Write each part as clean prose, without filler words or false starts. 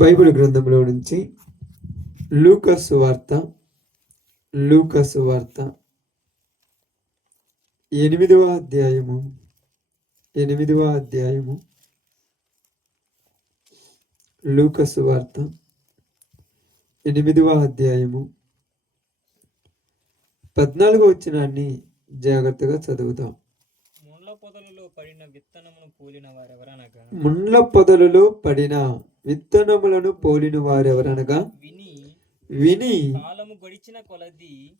Bible గ్రంథంలో నుంచి లూకా సువార్త 8వ అధ్యాయము లూకా సువార్త 8వ అధ్యాయము 14వ వచనాన్ని జాగ్రత్తగా చదువుదాం. ముండ్ల పొదలలో పడిన విత్తనములను పోలిన వారెవరనగా విని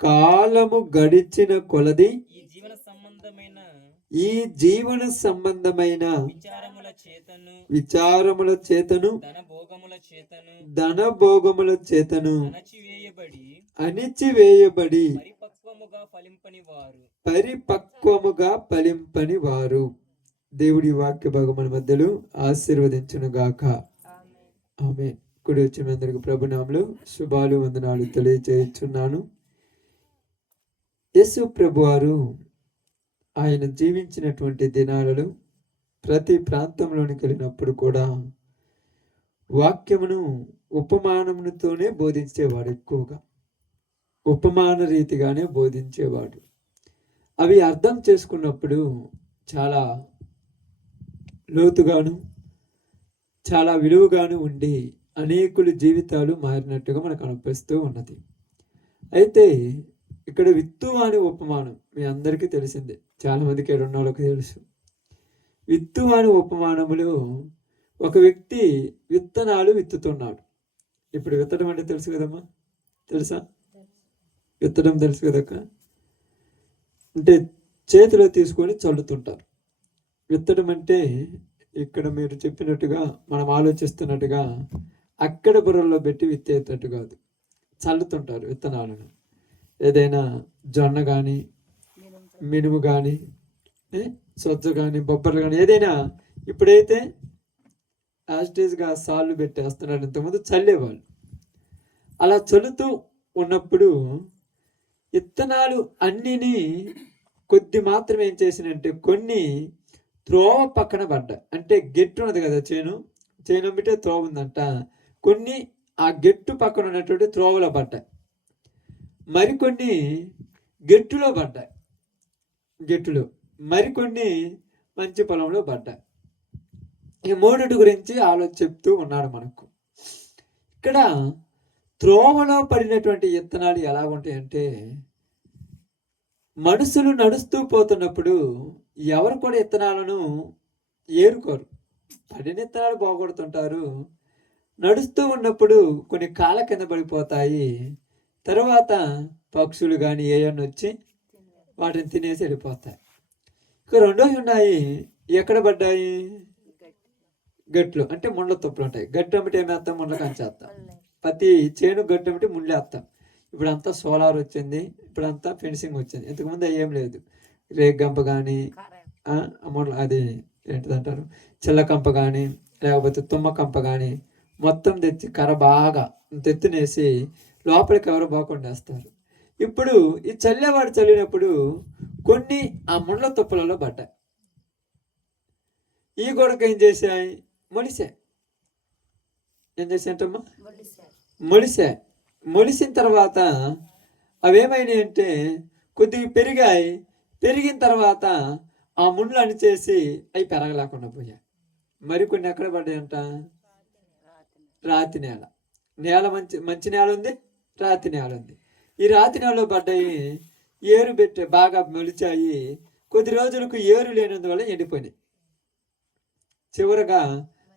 కాలము గడిచిన కొలది ఈ జీవన సంబంధమైన విచారముల చేతను ధనభోగముల చేతను అణిచివేయబడి పరిపక్వముగా ఫలింపని వారు. దేవుడి వాక్య భాగముల మధ్యలో ఆశీర్వదించును గాక. ఆమేన్. కుడి వచ్చిన అందరికి ప్రభునామములో శుభాలు వందనాలు తెలియజేస్తున్నాను. యేసు ప్రభువారు ఆయన జీవించినటువంటి దినాలలో ప్రతి ప్రాంతంలోనికి వెళ్ళినప్పుడు కూడా వాక్యమును ఉపమానముతోనే బోధించేవాడు. ఎక్కువగా ఉపమాన రీతిగానే బోధించేవాడు. అవి అర్థం చేసుకున్నప్పుడు చాలా లోతుగాను చాలా విలువగాను ఉండి అనేకుల జీవితాలు మారినట్టుగా మనకు అనిపిస్తూ ఉన్నది. అయితే ఇక్కడ విత్తు అనే ఉపమానం మీ అందరికీ తెలిసిందే, చాలా మందికి ఉన్న వాళ్ళకి తెలుసు. విత్తు అనే ఉపమానములో ఒక వ్యక్తి విత్తనాలు విత్తుతున్నాడు. ఇప్పుడు విత్తడం అంటే తెలుసు కదమ్మా, తెలుసా? విత్తడం తెలుసు కదక్క. అంటే చేతిలో తీసుకొని చల్లుతుంటారు. విత్తడం అంటే ఇక్కడ మీరు చెప్పినట్టుగా మనం ఆలోచిస్తున్నట్టుగా అక్కడ బుర్రల్లో పెట్టి విత్తేటట్టు కాదు, చల్లుతుంటారు విత్తనాలను. ఏదైనా జొన్న కానీ మినుము కానీ సొజ్జ కానీ బొబ్బర్లు కానీ ఏదైనా ఇప్పుడైతే యాస్టేజ్గా సాళ్ళు పెట్టేస్తున్నారు. ఇంతకుముందు చల్లేవాళ్ళు. అలా చల్లుతూ ఉన్నప్పుడు విత్తనాలు అన్నిని కొద్ది మాత్రం ఏం చేసినంటే కొన్ని త్రోవ పక్కన పడ్డాయి. అంటే గెట్టు ఉన్నది కదా, చేను అమ్మితే త్రోవ ఉందంట. కొన్ని ఆ గెట్టు పక్కన ఉన్నటువంటి త్రోవలో పడ్డాయి, మరికొన్ని గెట్టులో పడ్డాయి, మరికొన్ని మంచి పొలంలో పడ్డాయి. ఈ మూడిటి గురించి చెప్తూ ఉన్నాడు మనకు. ఇక్కడ త్రోవలో పడినటువంటి విత్తనాలు ఎలా ఉంటాయంటే, మనుషులు నడుస్తూ పోతున్నప్పుడు ఎవరు కూడా విత్తనాలను ఏరుకోరు, పడిన విత్తనాలు పోగొడుతుంటారు. నడుస్తూ ఉన్నప్పుడు కొన్ని కాళ్ళ కింద పడిపోతాయి. తర్వాత పక్షులు కానీ ఏమన్నా వచ్చి వాటిని తినేసి వెళ్ళిపోతాయి. ఇక రెండోవి ఉన్నాయి, ఎక్కడ పడ్డాయి? గట్లు అంటే ముండ్ల తుప్పులు ఉంటాయి. గట్టు అమ్మితే ఏమేస్తాం? ముండ్ల కంచేస్తాం. ప్రతి చేను గట్టు అమ్మితే ముండ్లేస్తాం. ఇప్పుడంతా సోలార్ వచ్చింది, ఇప్పుడంతా ఫెన్సింగ్ వచ్చింది. ఇంతకుముందు ఏం లేదు. రేగంప కానీ అది ఏంటిదంటారు చిల్లకంప కానీ లేకపోతే తుమ్మకంప కానీ మొత్తం తెచ్చి కర్ర బాగా తెత్తునేసి లోపలికి ఎవరు బాగుండా వేస్తారు. ఇప్పుడు ఈ చల్లేవాడు చల్లినప్పుడు కొన్ని ఆ ముండ్ల తుప్పలలో పడ్డాయి. ఈ గొడక ఏం చేశాయి? ఏం చేసాయంటమ్మా? మొలిసిన తర్వాత అవేమైనాయి అంటే కొద్దిగా పెరిగిన తర్వాత ఆ ముండ్లు అణిచేసి అవి పెరగలేకుండా పోయాయి. మరికొన్ని ఎక్కడ పడ్డాయంట? రాతి నేల మంచి నేల ఉంది, రాతి నేల ఉంది. ఈ రాతి నేలలో పడ్డాయి, ఏరు పెట్టి బాగా మొలిచాయి. కొద్ది రోజులకు ఏరు లేనందువల్ల ఎండిపోయినాయి. చివరగా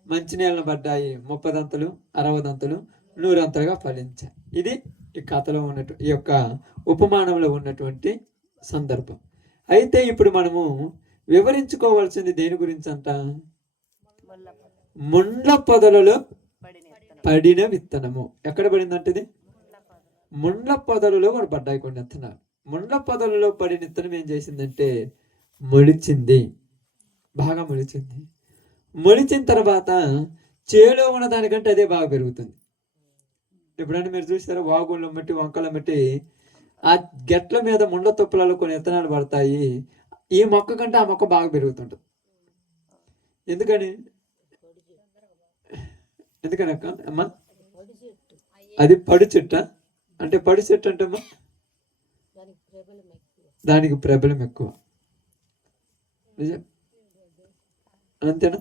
మంచి నేలను పడ్డాయి, 30 దంతలు 60 దంతలు 100 దంతలుగా ఫలించాయి. ఇది ఈ కథలో ఈ యొక్క ఉపమానంలో ఉన్నటువంటి సందర్భం. అయితే ఇప్పుడు మనము వివరించుకోవాల్సింది దేని గురించి అంట? ముండ్ల పొదలలో పడిన విత్తనము. ఎక్కడ పడిందంటే ఇది ముండ్ల పొదలలో కూడా పడ్డాయి కొన్ని విత్తనాలు. ముండ్ల పొదలలో పడిన విత్తనం ఏం చేసిందంటే మొలిచింది, బాగా మొలిచింది. మొలిచిన తర్వాత చేలో ఉన్న దానికంటే అదే బాగా పెరుగుతుంది. ఎప్పుడైనా మీరు చూసారా? వాగుల్లో మట్టి వంకల మట్టి ఆ గెట్ల మీద ముండ్ల తుప్పలలో కొన్ని విత్తనాలు పడతాయి. ఈ మొక్క కంటే ఆ మొక్క బాగా పెరుగుతుంటుంది. ఎందుకని? ఎందుకనక్క అమ్మా? అది పడు చెట్ట. అంటే పడు చెట్టు అంటే అమ్మా దానికి ప్రబలం ఎక్కువ. నిజం అంతేనా?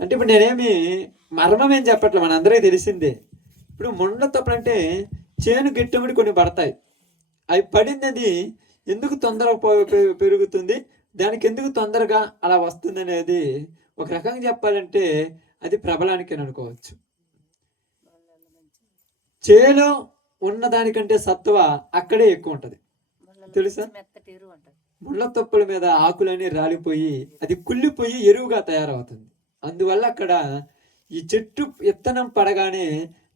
అంటే ఇప్పుడు నేనేమి మర్మం ఏం చెప్పట్లే, మన అందరికీ తెలిసిందే. ఇప్పుడు ముండ్ల తొప్పలు అంటే చేను గిట్టుముడి కొన్ని పడతాయి. అవి పడింది ఎందుకు తొందరగా పెరుగుతుంది, దానికి ఎందుకు తొందరగా అలా వస్తుంది అనేది ఒక రకంగా చెప్పాలంటే అది ప్రబలానికి అనుకోవచ్చు. చేలో ఉన్న దానికంటే సత్వ అక్కడే ఎక్కువ ఉంటది, తెలుసా? ముళ్ళ తొప్పల మీద ఆకులన్నీ రాలిపోయి అది కుళ్ళిపోయి ఎరువుగా తయారవుతుంది. అందువల్ల అక్కడ ఈ చెట్టు విత్తనం పడగానే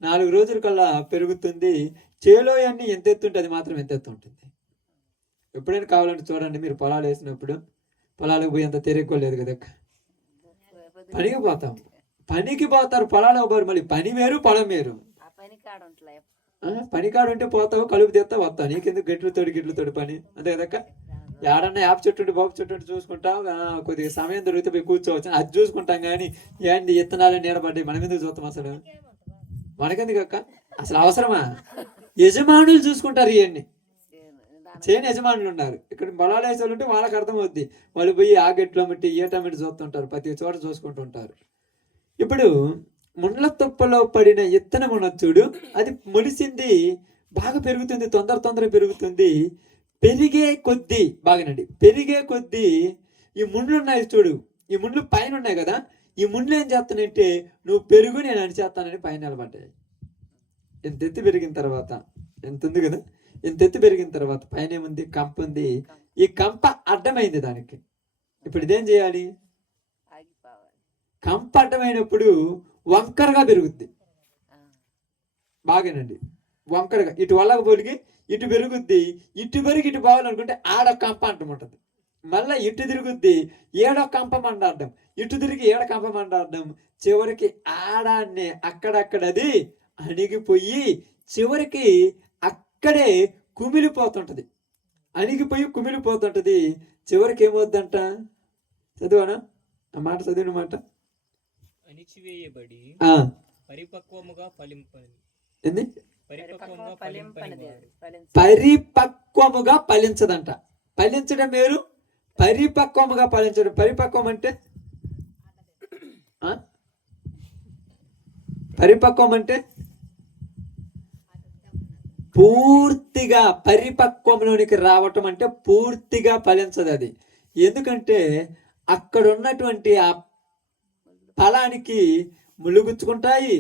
4 రోజుల కల్లా పెరుగుతుంది. చేలో అన్ని ఎంత ఎత్తుంటే అది మాత్రం ఎంత ఎత్తు ఉంటుంది. ఎప్పుడైనా కావాలంటే చూడండి, మీరు పొలాలు వేసినప్పుడు పొలాలకు పోయి అంత తెరేకోలేదు కదా, పనికి పోతాం. పనికి పోతారు, పొలాలకు పోరు. మళ్ళీ పని వేరు పొలం వేరు. పనికాడు ఉంటే పోతావు, కలుపు తెస్తావు, వస్తావు. నీకెందుకు గిట్లు తోడి పని, అంతే కదక్క. ఏడన్నా యాప్ చెట్టు ఉంటే బాబు చెట్టు ఉంటే చూసుకుంటాం, కొద్దిగా సమయం దొరికితే పోయి కూర్చోవచ్చు, అది చూసుకుంటాం. కానీ ఏంటి విత్తనాలు నీడబడ్డాయి మనం ఎందుకు చూస్తాం? అసలు మనకెందుకు అక్క, అసలు అవసరమా? యజమానులు చూసుకుంటారు ఇవన్నీ. చేయని యజమానులు ఉన్నారు. ఇక్కడ పొలాలు వేసే వాళ్ళు ఉంటే వాళ్ళకి అర్థమవుద్ది. వాళ్ళు పోయి ఆ గెట్లో మట్టి ఏ టమిటి చూస్తుంటారు, ప్రతి చోట చూసుకుంటూ ఉంటారు. ఇప్పుడు ముండ్ల తొప్పలో పడిన విత్తనం చూడు, అది మొలిసింది, బాగా పెరుగుతుంది, తొందరగా పెరుగుతుంది. పెరిగే కొద్దీ బాగానండి, పెరిగే కొద్దీ ఈ ముండ్లు ఉన్నాయి చూడు, ఈ ముండ్లు పైన ఉన్నాయి కదా, ఈ ముండ్లు ఏం చేస్తానంటే నువ్వు పెరుగు నేను అనిచేస్తానని పైన నిలబడ్డాయి. ఎంత ఎత్తి పెరిగిన తర్వాత, ఎంత ఉంది కదా, ఎంత ఎత్తి పెరిగిన తర్వాత పైన ఏముంది? కంప ఉంది. ఈ కంప అడ్డమైంది దానికి. ఇప్పుడు ఇదేం చేయాలి? కంప అడ్డమైనప్పుడు వంకరగా పెరుగుద్ది. బాగానండి, వంకరగా ఇటు వల్లక పొలిగి ఇటు పెరుగుద్ది. ఇటు పెరిగి ఇటు పోవాలనుకుంటే ఆడొక్క కంప అంటం ఉంటుంది. మళ్ళీ ఇటు తిరుగుద్ది, ఏడొక్క కంప మండాడడం, ఇటు తిరిగి ఏడ కంప మండాడడం. చివరికి ఆడాన్ని అక్కడక్కడది అణిగిపోయి చివరికి అక్కడే కుమిలిపోతుంటది. అణిగిపోయి కుమిలిపోతుంటది. చివరికి ఏమవుద్దంట? చదువానా ఆ మాట? చదివిన మాట. అణిచివేయబడి పరిపక్వముగా ఫలింపని. ఏంది? పరిపక్వముగా ఫలించదంట. ఫలించడం వేరు, పరిపక్వముగా ఫలించడం. పరిపక్వం అంటే పరిపక్వం అంటే పూర్తిగా పరిపక్వంలోనికి రావటం, అంటే పూర్తిగా ఫలించదు అది. ఎందుకంటే అక్కడ ఉన్నటువంటి ఆ ఫలానికి ముళ్ళుగుచ్చుకుంటాయి,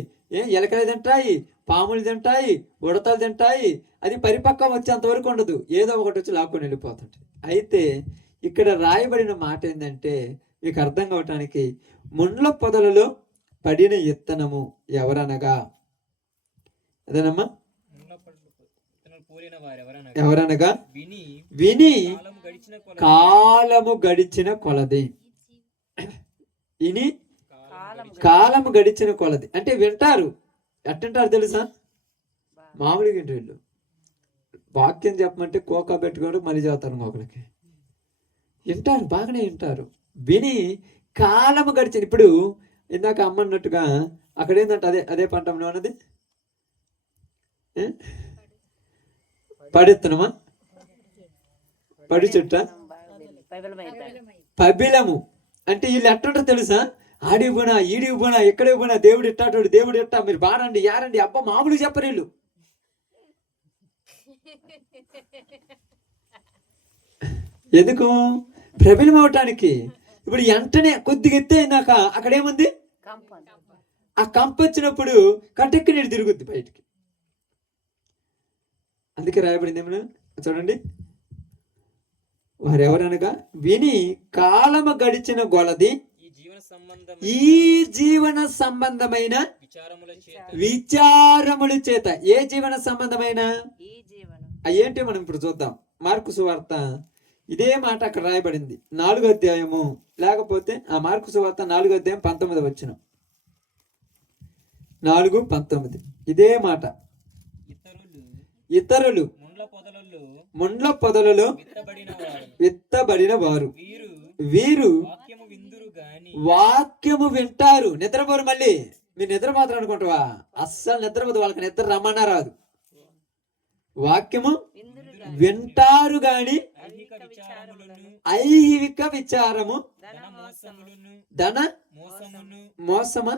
ఎలకలు తింటాయి, పాములు తింటాయి, ఉడతలు తింటాయి. అది పరిపక్వం వచ్చేంత వరకు ఉండదు, ఏదో ఒకటి వచ్చి లాక్కొని వెళ్ళిపోతుంటుంది. అయితే ఇక్కడ రాయబడిన మాట ఏంటంటే మీకు అర్థం కావటానికి, ముండ్ల పొదలలో పడిన విత్తనము ఎవరనగా, అదేనమ్మా, ఎవరనగా విని కాలము గడిచిన కొలది. విని కాలము గడిచిన కొలది అంటే వింటారు. ఎట్టంటారు తెలుసా? మామూలుగా వింటారు వీళ్ళు. వాక్యం చెప్పమంటే కోకా పెట్టుకోవడం మళ్ళీ చదువుతారు ఒకరికి. వింటారు, బాగానే వింటారు. విని కాలము గడిచిన. ఇప్పుడు ఇందాక అమ్మన్నట్టుగా అక్కడ ఏంటంటే అదే అదే పంటంలో ఉన్నది పడెత్తనమా, పడి చుట్ట, పబిలము. అంటే వీళ్ళు ఎట్టుంటారు తెలుసా? ఆడికి పోయినా, ఈడికి పోయినా, ఎక్కడికి పోయినా దేవుడు ఇట్టాడు, దేవుడు ఇట్టా, మీరు బారండి, యారండి, అబ్బా మామూలు చెప్పరు వీళ్ళు. ఎందుకు? ప్రబలం అవటానికి. ఇప్పుడు వెంటనే కొద్దిగా ఎత్తైనాక అక్కడ ఏముంది? ఆ కంప వచ్చినప్పుడు కట్టెక్కి నీడు తిరుగుద్ది బయటికి. అందుకే రాయబడింది ఏమన్నా చూడండి, వారెవరనగా విని కాలము గడిచిన కొలది ఈ జీవన సంబంధమైన విచారముల చేత. ఏ జీవన సంబంధమైన? ఏంటి మనం ఇప్పుడు చూద్దాం. మార్కు సువార్త ఇదే మాట అక్కడ రాయబడింది, 4వ అధ్యాయము, లేకపోతే ఆ మార్కు సువార్త 4వ అధ్యాయం 19 వచనం. 4:19 ఇదే మాట. ఇతరులు ముండ్ల పొదలలో విత్తబడిన వారు వీరు వాక్యము వింటారు, నిద్రపోరు. మళ్ళీ మీరు నిద్రపోతారు అనుకుంటావా? అస్సలు నిద్రపోదు, వాళ్ళకి నిద్ర రమ్మన్నా రాదు. వాక్యము వింటారు గాని ఐహిక విచారము ధన మోసమ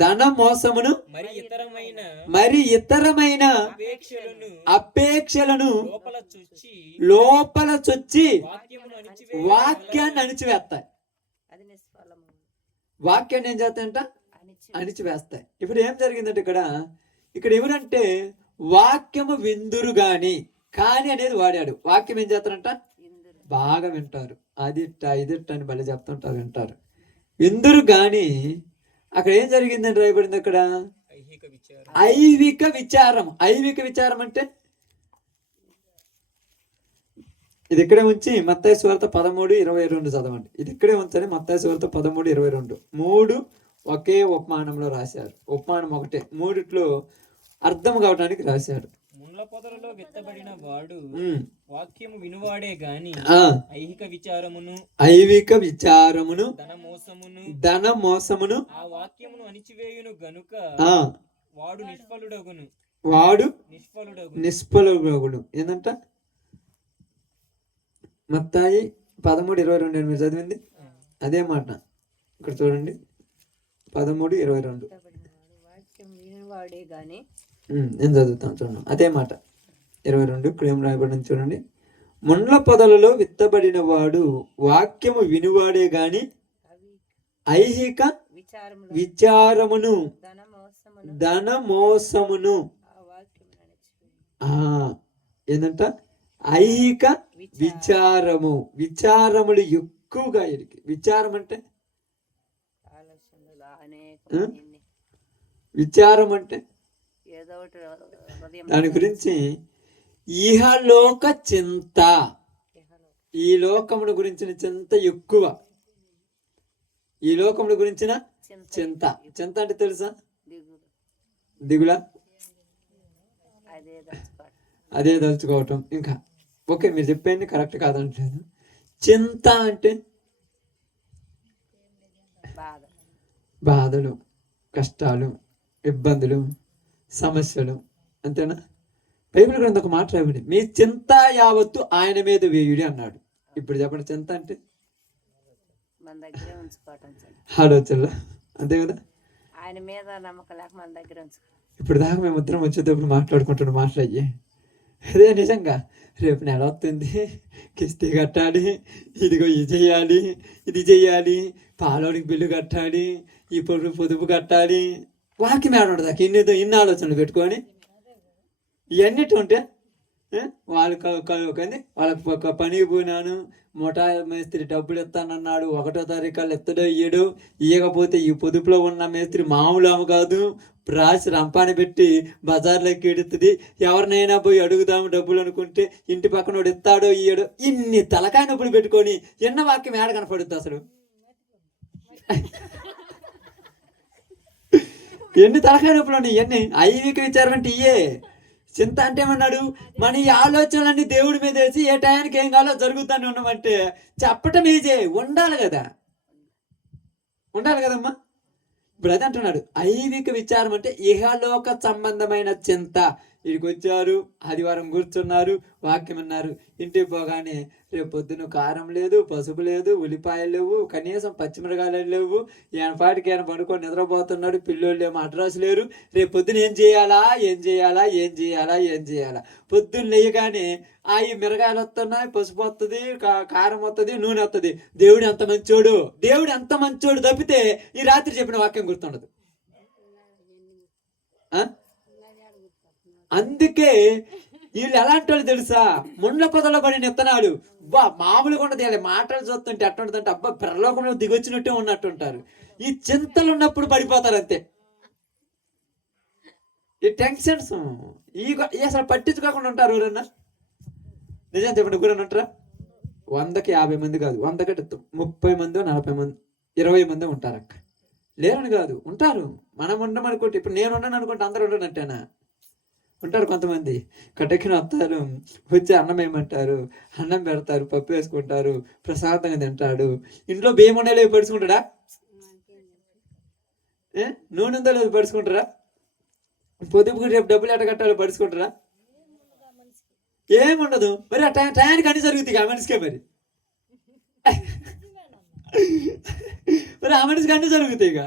ధన మోసమును మరి ఇతరమైన అపేక్షలను లోపల చొచ్చి వాక్యాన్ని అణిచివేస్తాయి. వాక్యాన్ని ఏం చేస్తాయంట? అణిచివేస్తాయి. ఇప్పుడు ఏం జరిగిందంటే ఇక్కడ ఎవరంటే వాక్యము విందురు గాని, కానీ అనేది వాడాడు. వాక్యం ఏం చేస్తారంట? బాగా వింటారు. అదిట్ట ఇదిట్ట అని భలే చెప్తుంటారు, వింటారు. విందురు గాని అక్కడ ఏం జరిగిందని రాయబడింది అక్కడ? ఐహిక విచారం. ఐహిక విచారం అంటే ఇది ఇక్కడే ఉంచి మత్తయి సువార్త 13:22 చదవండి. ఇది ఇక్కడే ఉంచని మత్తయి సువార్త 13:22 3 ఒకే ఉపమానంలో రాశారు. ఉపమానం ఒకటే, మూడిట్లో అర్థం కావడానికి రాశాడు. ముండ్ల పొదలలో విత్తబడిన వాడు వాక్యము వినువాడే గాని ఐహిక విచారమును ధన మోసమును ఆ వాక్యమును అణిచివేయును గనుక వాడు నిష్ఫలుడగును. ఏందంట? మత్తాయి 13:22 మీరు చదివింది అదే మాట. ఇక్కడ చూడండి 13:22 నేను చదువుతాను చూడండి, అదే మాట 22. ఇక్కడ ఏం రాయబడింది చూడండి. ముండ్ల పొదలలో విత్తబడిన వాడు వాక్యము వినువాడే గాని ఐహిక విచారమును ధన మోసమును ఏంటంట? ఐహిక విచారములు ఎక్కువగా ఎరిగి. విచారం అంటే విచారం అంటే దాని గురించి ఇహలోక చింత, ఈ లోకమును గురించిన చింత ఎక్కువ. ఈ లోకమును గురించిన చింత. చింత అంటే తెలుసా? దిగులా, అదే దలుచుకోవటం. ఇంకా ఓకే, మీరు చెప్పేది కరెక్ట్ కాదంటలేదు. చింత అంటే బాధలు, కష్టాలు, ఇబ్బందులు, సమస్యలు, అంతేనా? బైబిల్ గ్రంథం ఒక మాట రాయండి, మీ చింత యావత్తు ఆయన మీద వేయుడి అన్నాడు. ఇప్పుడు చెప్పండి, చింత అంటే ఆలోచన, అంతే కదా? ఆయన మీద నమ్మకం లేక మన దగ్గర ఇప్పుడు దాకా మేము ఇద్దరం వచ్చేటప్పుడు మాట్లాడుకుంటున్న మాటలు అయ్యే. అదే నిజంగా రేపు నెల వస్తుంది, కిస్తీ కట్టాలి, ఇదిగో ఇది చెయ్యాలి, పాలోడికి బిల్లు కట్టాలి, ఇప్పుడు పొదుపు కట్టాలి. వాక్యం ఏడ ఉండదు ఇన్ని ఆలోచనలు పెట్టుకొని ఇవన్నిటి ఉంటే వాళ్ళకి పనికి పోయినాను, మొఠా మేస్త్రి డబ్బులు ఇస్తానన్నాడు, 1వ తారీఖు ఎత్తడో ఇయ్యడు, ఇయ్యకపోతే ఈ పొదుపులో ఉన్న మేస్త్రి మామూలు ఆమె కాదు, రాసి రంపాని పెట్టి బజార్లోకి ఎడుతుంది. ఎవరినైనా పోయి అడుగుదాము డబ్బులు అనుకుంటే ఇంటి పక్కనోడు ఇస్తాడో ఇయ్యడో. ఇన్ని తలకాయ నొప్పులు పెట్టుకొని ఎన్న వాక్యం ఏడ కనపడుద్ది అసలు? ఎన్ని తలకాయ నొప్పులు ఉన్నాయి ఇవన్నీ. ఐహిక విచారం అంటే ఇయే. చింత అంటే ఏమన్నాడు? మన ఈ ఆలోచనలన్నీ దేవుడి మీద వేసి ఏ టయానికి ఏం కావాలో జరుగుతానే ఉన్నామంటే చెప్పటం ఈజీ. ఉండాలి కదమ్మా. ఇప్పుడు అదే అంటున్నాడు, ఐహిక విచారం అంటే ఇహలోక సంబంధమైన చింత. ఇక్కడికి వచ్చారు, ఆదివారం కూర్చున్నారు, వాక్యం విన్నారు, ఇంటికి పోగానే రేపు పొద్దున కారం లేదు, పసుపు లేదు, ఉల్లిపాయలు లేవు, కనీసం పచ్చిమిరకాయలు లేవు, ఈయన పాటికి ఆయన పడుకొని నిద్రపోతున్నాడు, పిల్లోళ్ళు ఏమో అడ్రస్ లేరు. రేపు పొద్దున ఏం చేయాలా? పొద్దున్న లేయగానే ఈ మిరగాయలు వస్తున్నాయి, పసుపు వస్తుంది, కారం వస్తుంది, నూనె వస్తుంది. దేవుడు ఎంత మంచోడు తప్పితే ఈ రాత్రి చెప్పిన వాక్యం గుర్తుండదు. అందుకే వీళ్ళు ఎలాంటి వాళ్ళు తెలుసా? ముండ్ల పొదలో పడిన విత్తనాలు. మామూలుగా ఉండదు, మాటలు చూస్తుంటే అట్టుంటుందంటే అబ్బా పరలోకంలో దిగొచ్చినట్టే ఉన్నట్టుంటారు. ఈ చింతలు ఉన్నప్పుడు పడిపోతారు అంతే. ఈ టెన్షన్స్ అసలు పట్టించుకోకుండా ఉంటారు. ఎవరన్నా నిజం చెప్పండి, ఎవరన్నా ఉంటారా? 100కి 50 మంది కాదు, 100కి 30 మంది, 40 మంది, 20 మంది ఉంటారు అక్క. లేరని కాదు, ఉంటారు. మనం ఉండమనుకుంటే, ఇప్పుడు నేను ఉండను అనుకుంటే అందరూ ఉండనట్టేనా? ఉంటారు కొంతమంది. కట్టెక్కిన వస్తారు, వచ్చి అన్నం వేయమంటారు, అన్నం పెడతారు, పప్పు వేసుకుంటారు, ప్రశాంతంగా తింటాడు. ఇంట్లో బియ్యం ఉండే లేవు పడుచుకుంటాడా? నూనె ఉందో లేదు పడుచుకుంటారా? పొదుపుకు రేపు డబ్బులు ఎట్ట కట్టాలో పడుచుకుంటారా? ఏముండదు. మరి ఆ టయానికి అన్ని జరుగుతాయి ఆ మనిషికే. మరి ఆ మనిషికి అన్ని జరుగుతాయి. ఇక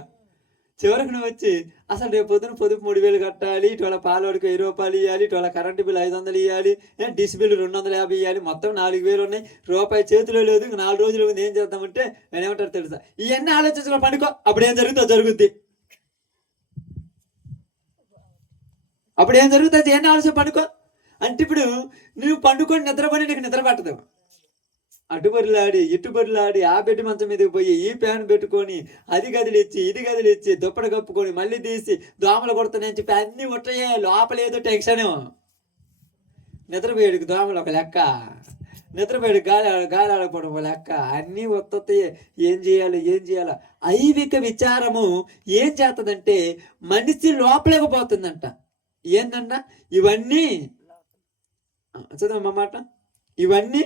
చివరికి నువ్వు వచ్చి అసలు రేపు పొద్దున పొదుపు 3,000 కట్టాలి, ఇటువల పాలవాడికి 1000 రూపాయలు ఇవ్వాలి, ఇటువల కరెంటు బిల్లు 500 ఇవ్వాలి, డిస్ బిల్లు 250 ఇవ్వాలి, మొత్తం 4,000 ఉన్నాయి, రూపాయి చేతిలో లేదు. ఇంక 4 రోజుల ముందు ఏం చేద్దామంటే నేను ఏమంటారు తెలుసా? ఇవన్నీ ఆలోచించుకొని పండుకో, అప్పుడు ఏం జరుగుతుందో జరుగుద్ది. అప్పుడు ఏం జరుగుతుంది? ఏం ఆలోచన పండుకో అంటే ఇప్పుడు నువ్వు పండుకొని నిద్రపడి నీకు నిద్ర పట్టదు. అటు బొరిలాడి ఇటు బొరిలాడి ఆ బెడ్ మంచం మీదకి పోయి ఈ ఫ్యాన్ పెట్టుకొని అది గదిలిచ్చి ఇది గదిలిచ్చి దుప్పటి కప్పుకొని మళ్ళీ తీసి దోమలు కొడుతున్నాయని చెప్పి అన్నీ ఉంటాయే, లోపలేదో టెన్షన్. నిద్రపోయాడుకి దోమలు ఒక లెక్క, నిద్రపోయాడు గాలి ఆడకపోవడం ఒక లెక్క, అన్నీ వస్తాయి. ఏం చేయాలా? ఐవిక విచారము ఏం చేస్తుందంటే మనిషి లోపలికి పోతుందంట. ఏందంట? ఇవన్నీ చదవమ్మా మాట. ఇవన్నీ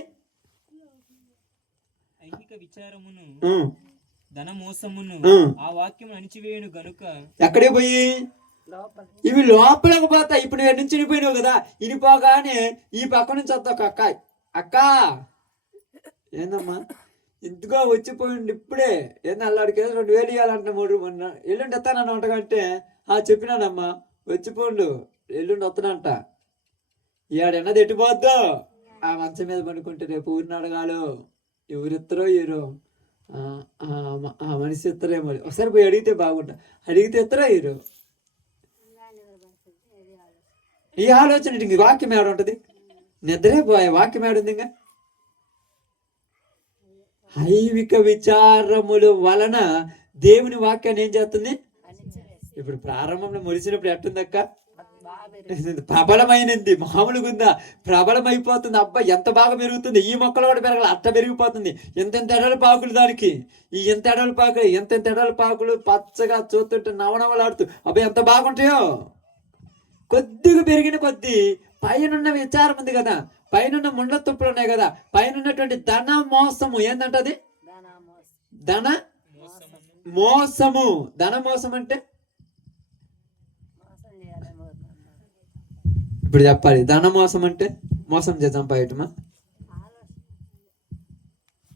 ఐహిక విచారమును ధన మోసమును ఆ వాక్యం అణిచివేయును గనుక ఎక్కడే పోయి ఇవి లోపలికి పోతాయి. ఇప్పుడు నువ్వు నుంచి ఇనిపోయినావు కదా, ఇనిపోగానే ఈ పక్క నుంచి వద్దాక అక్క ఏందమ్మా ఇంతగా వచ్చిపోయింది ఇప్పుడే, ఏంది అల్లాడికి 2,000 ఇవ్వాలంటే 3 ఎల్లుండి ఎత్తానన్న వంటకంటే చెప్పినానమ్మా వచ్చిపోండు, ఎల్లుండి వస్తానంట. ఏడన్నది ఎట్టిపోద్దు, ఆ మంచం మీద పడుకుంటే రేపు ఊరిని అడగాలు, ఎవరిస్తారో ఏరో, ఆ మనిషి ఇస్తారేమో, ఒకసారి పోయి అడిగితే బాగుంటా, అడిగితే ఇస్తారో ఏరో. ఈ ఆలోచన ఇంక వాక్యం ఏడ ఉంటుంది? నిద్రే పోయే వాక్యం ఏడుంది. ఇంకా ఐవిక విచారముల వలన దేవుని వాక్యాన్ని ఏం చేస్తుంది? ఇప్పుడు ప్రారంభంలో మురిసినప్పుడు ఎట్టుందక్క? ప్రబలమైనది, మామూలుగా ఉందా? ప్రబలమైపోతుంది. అబ్బా ఎంత బాగా పెరుగుతుంది, ఈ మొక్కలు కూడా పెరగాలి, అట్ట పెరిగిపోతుంది. ఎంతెంత ఎడల పాకులు దానికి, ఈ ఎంత ఎడల పాకులు పచ్చగా చూస్తుంటే నవనవలాడుతూ అబ్బా ఎంత బాగుంటాయో. కొద్దిగా పెరిగిన కొద్దీ పైన విచారం ఉంది కదా, పైన ముండ్ల తుప్పులు ఉన్నాయి కదా, పైన ఉన్నటువంటి ధన మోసము ఏంటంటది? ధన మోసము. ధన మోసం అంటే ఇప్పుడు చెప్పాలి. ధన మోసం అంటే మోసం చేద్దాం పైటమా?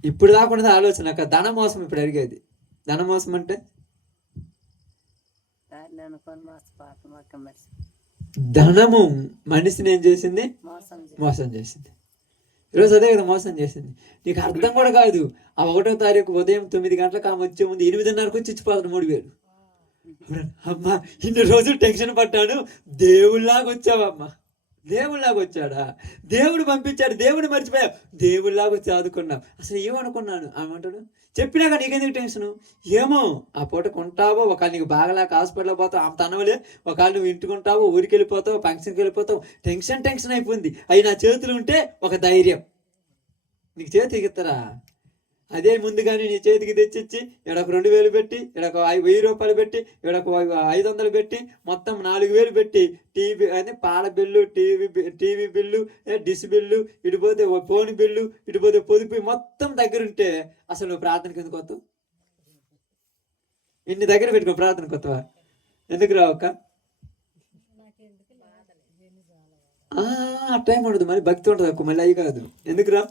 ఇప్పుడు దాకుండా ఆలోచన. ధన మోసం ఇప్పుడు అడిగేది. ధన మోసం అంటే ధనము మనిషిని ఏం చేసింది? మోసం చేసింది. ఈరోజు అదే కదా మోసం చేసింది. నీకు అర్థం కూడా కాదు. ఆ 1వ తారీఖు ఉదయం 9 గంటలకు ఆమె వచ్చే ముందు 8:30కు వచ్చి ఇచ్చిపోతాడు 3,000. అమ్మా ఇన్ని రోజులు టెన్షన్ పడ్డాను, దేవుళ్ళలాగా వచ్చావమ్మా. దేవుళ్ళలాగా వచ్చాడా? దేవుడు పంపించాడు, దేవుడు మర్చిపోయావు, దేవుళ్ళలాగా వచ్చి ఆదుకున్నావు. అసలు ఏమనుకున్నాను ఆమంటాడు. చెప్పినాక నీకెందుకు టెన్షను? ఏమో ఆ పూటకు ఉంటావో, ఒకవేళ నీకు బాగలేక హాస్పిటల్లో పోతావు, ఆమె తనవలే, ఒకవేళ నువ్వు ఇంటికుంటావు, ఊరికి వెళ్ళిపోతావు, ఫంక్షన్కి వెళ్ళిపోతావు, టెన్షన్ అయిపోయింది. అవి నా చేతులు ఉంటే ఒక ధైర్యం. నీకు చేతికి ఇస్తారా? అదే ముందుగానే నీ చేతికి తెచ్చిచ్చి ఇక్కడొక 2,000 పెట్టి, ఇక్కడొక 1,000 రూపాయలు పెట్టి, ఇక్కడొక 500 పెట్టి, మొత్తం 4,000 పెట్టి టీవీ అని పాల bill, TV bill, dish bill, ఇటుపోతే ఫోన్ బిల్లు, ఇటుపోతే పొదుపు మొత్తం దగ్గర ఉంటే అసలు నువ్వు ప్రార్థనకి ఎందుకు వస్తావు? ఇన్ని దగ్గర పెట్టుకో, ప్రార్థనకు వస్తావా? ఎందుకు రావక్క? ఆ టైం ఉండదు, మరి భక్తి ఉంటుంది అక్క, మళ్ళీ అయ్యి కాదు. ఎందుకు రా?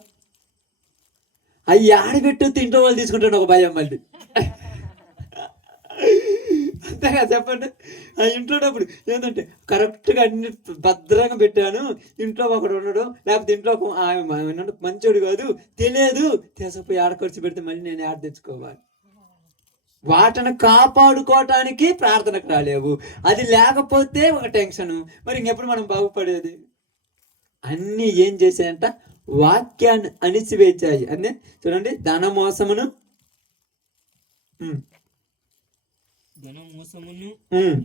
అవి ఆడబెట్టు ఇంట్లో వాళ్ళు తీసుకుంటాను ఒక భయం మళ్ళీ. అంతేగా చెప్పండి. ఆ ఇంట్లో ఉన్నప్పుడు ఏంటంటే కరెక్ట్గా అన్ని భద్రంగా పెట్టాను, ఇంట్లో ఒకడు ఉండడు, లేకపోతే ఇంట్లో మంచోడు కాదు, తెలియదు, తీసుకుపోయి ఆడ ఖర్చు పెడితే మళ్ళీ నేను ఆడ తెచ్చుకోవాలి. వాటిని కాపాడుకోవటానికి ప్రార్థనకు రాలేవు. అది లేకపోతే ఒక టెన్షను. మరి ఇంకెప్పుడు మనం బాగుపడేది? అన్నీ ఏం చేశాయంట? వాక్యాన్ని అణిచివేచాయి. అన్నీ చూడండి. ధన మోసమును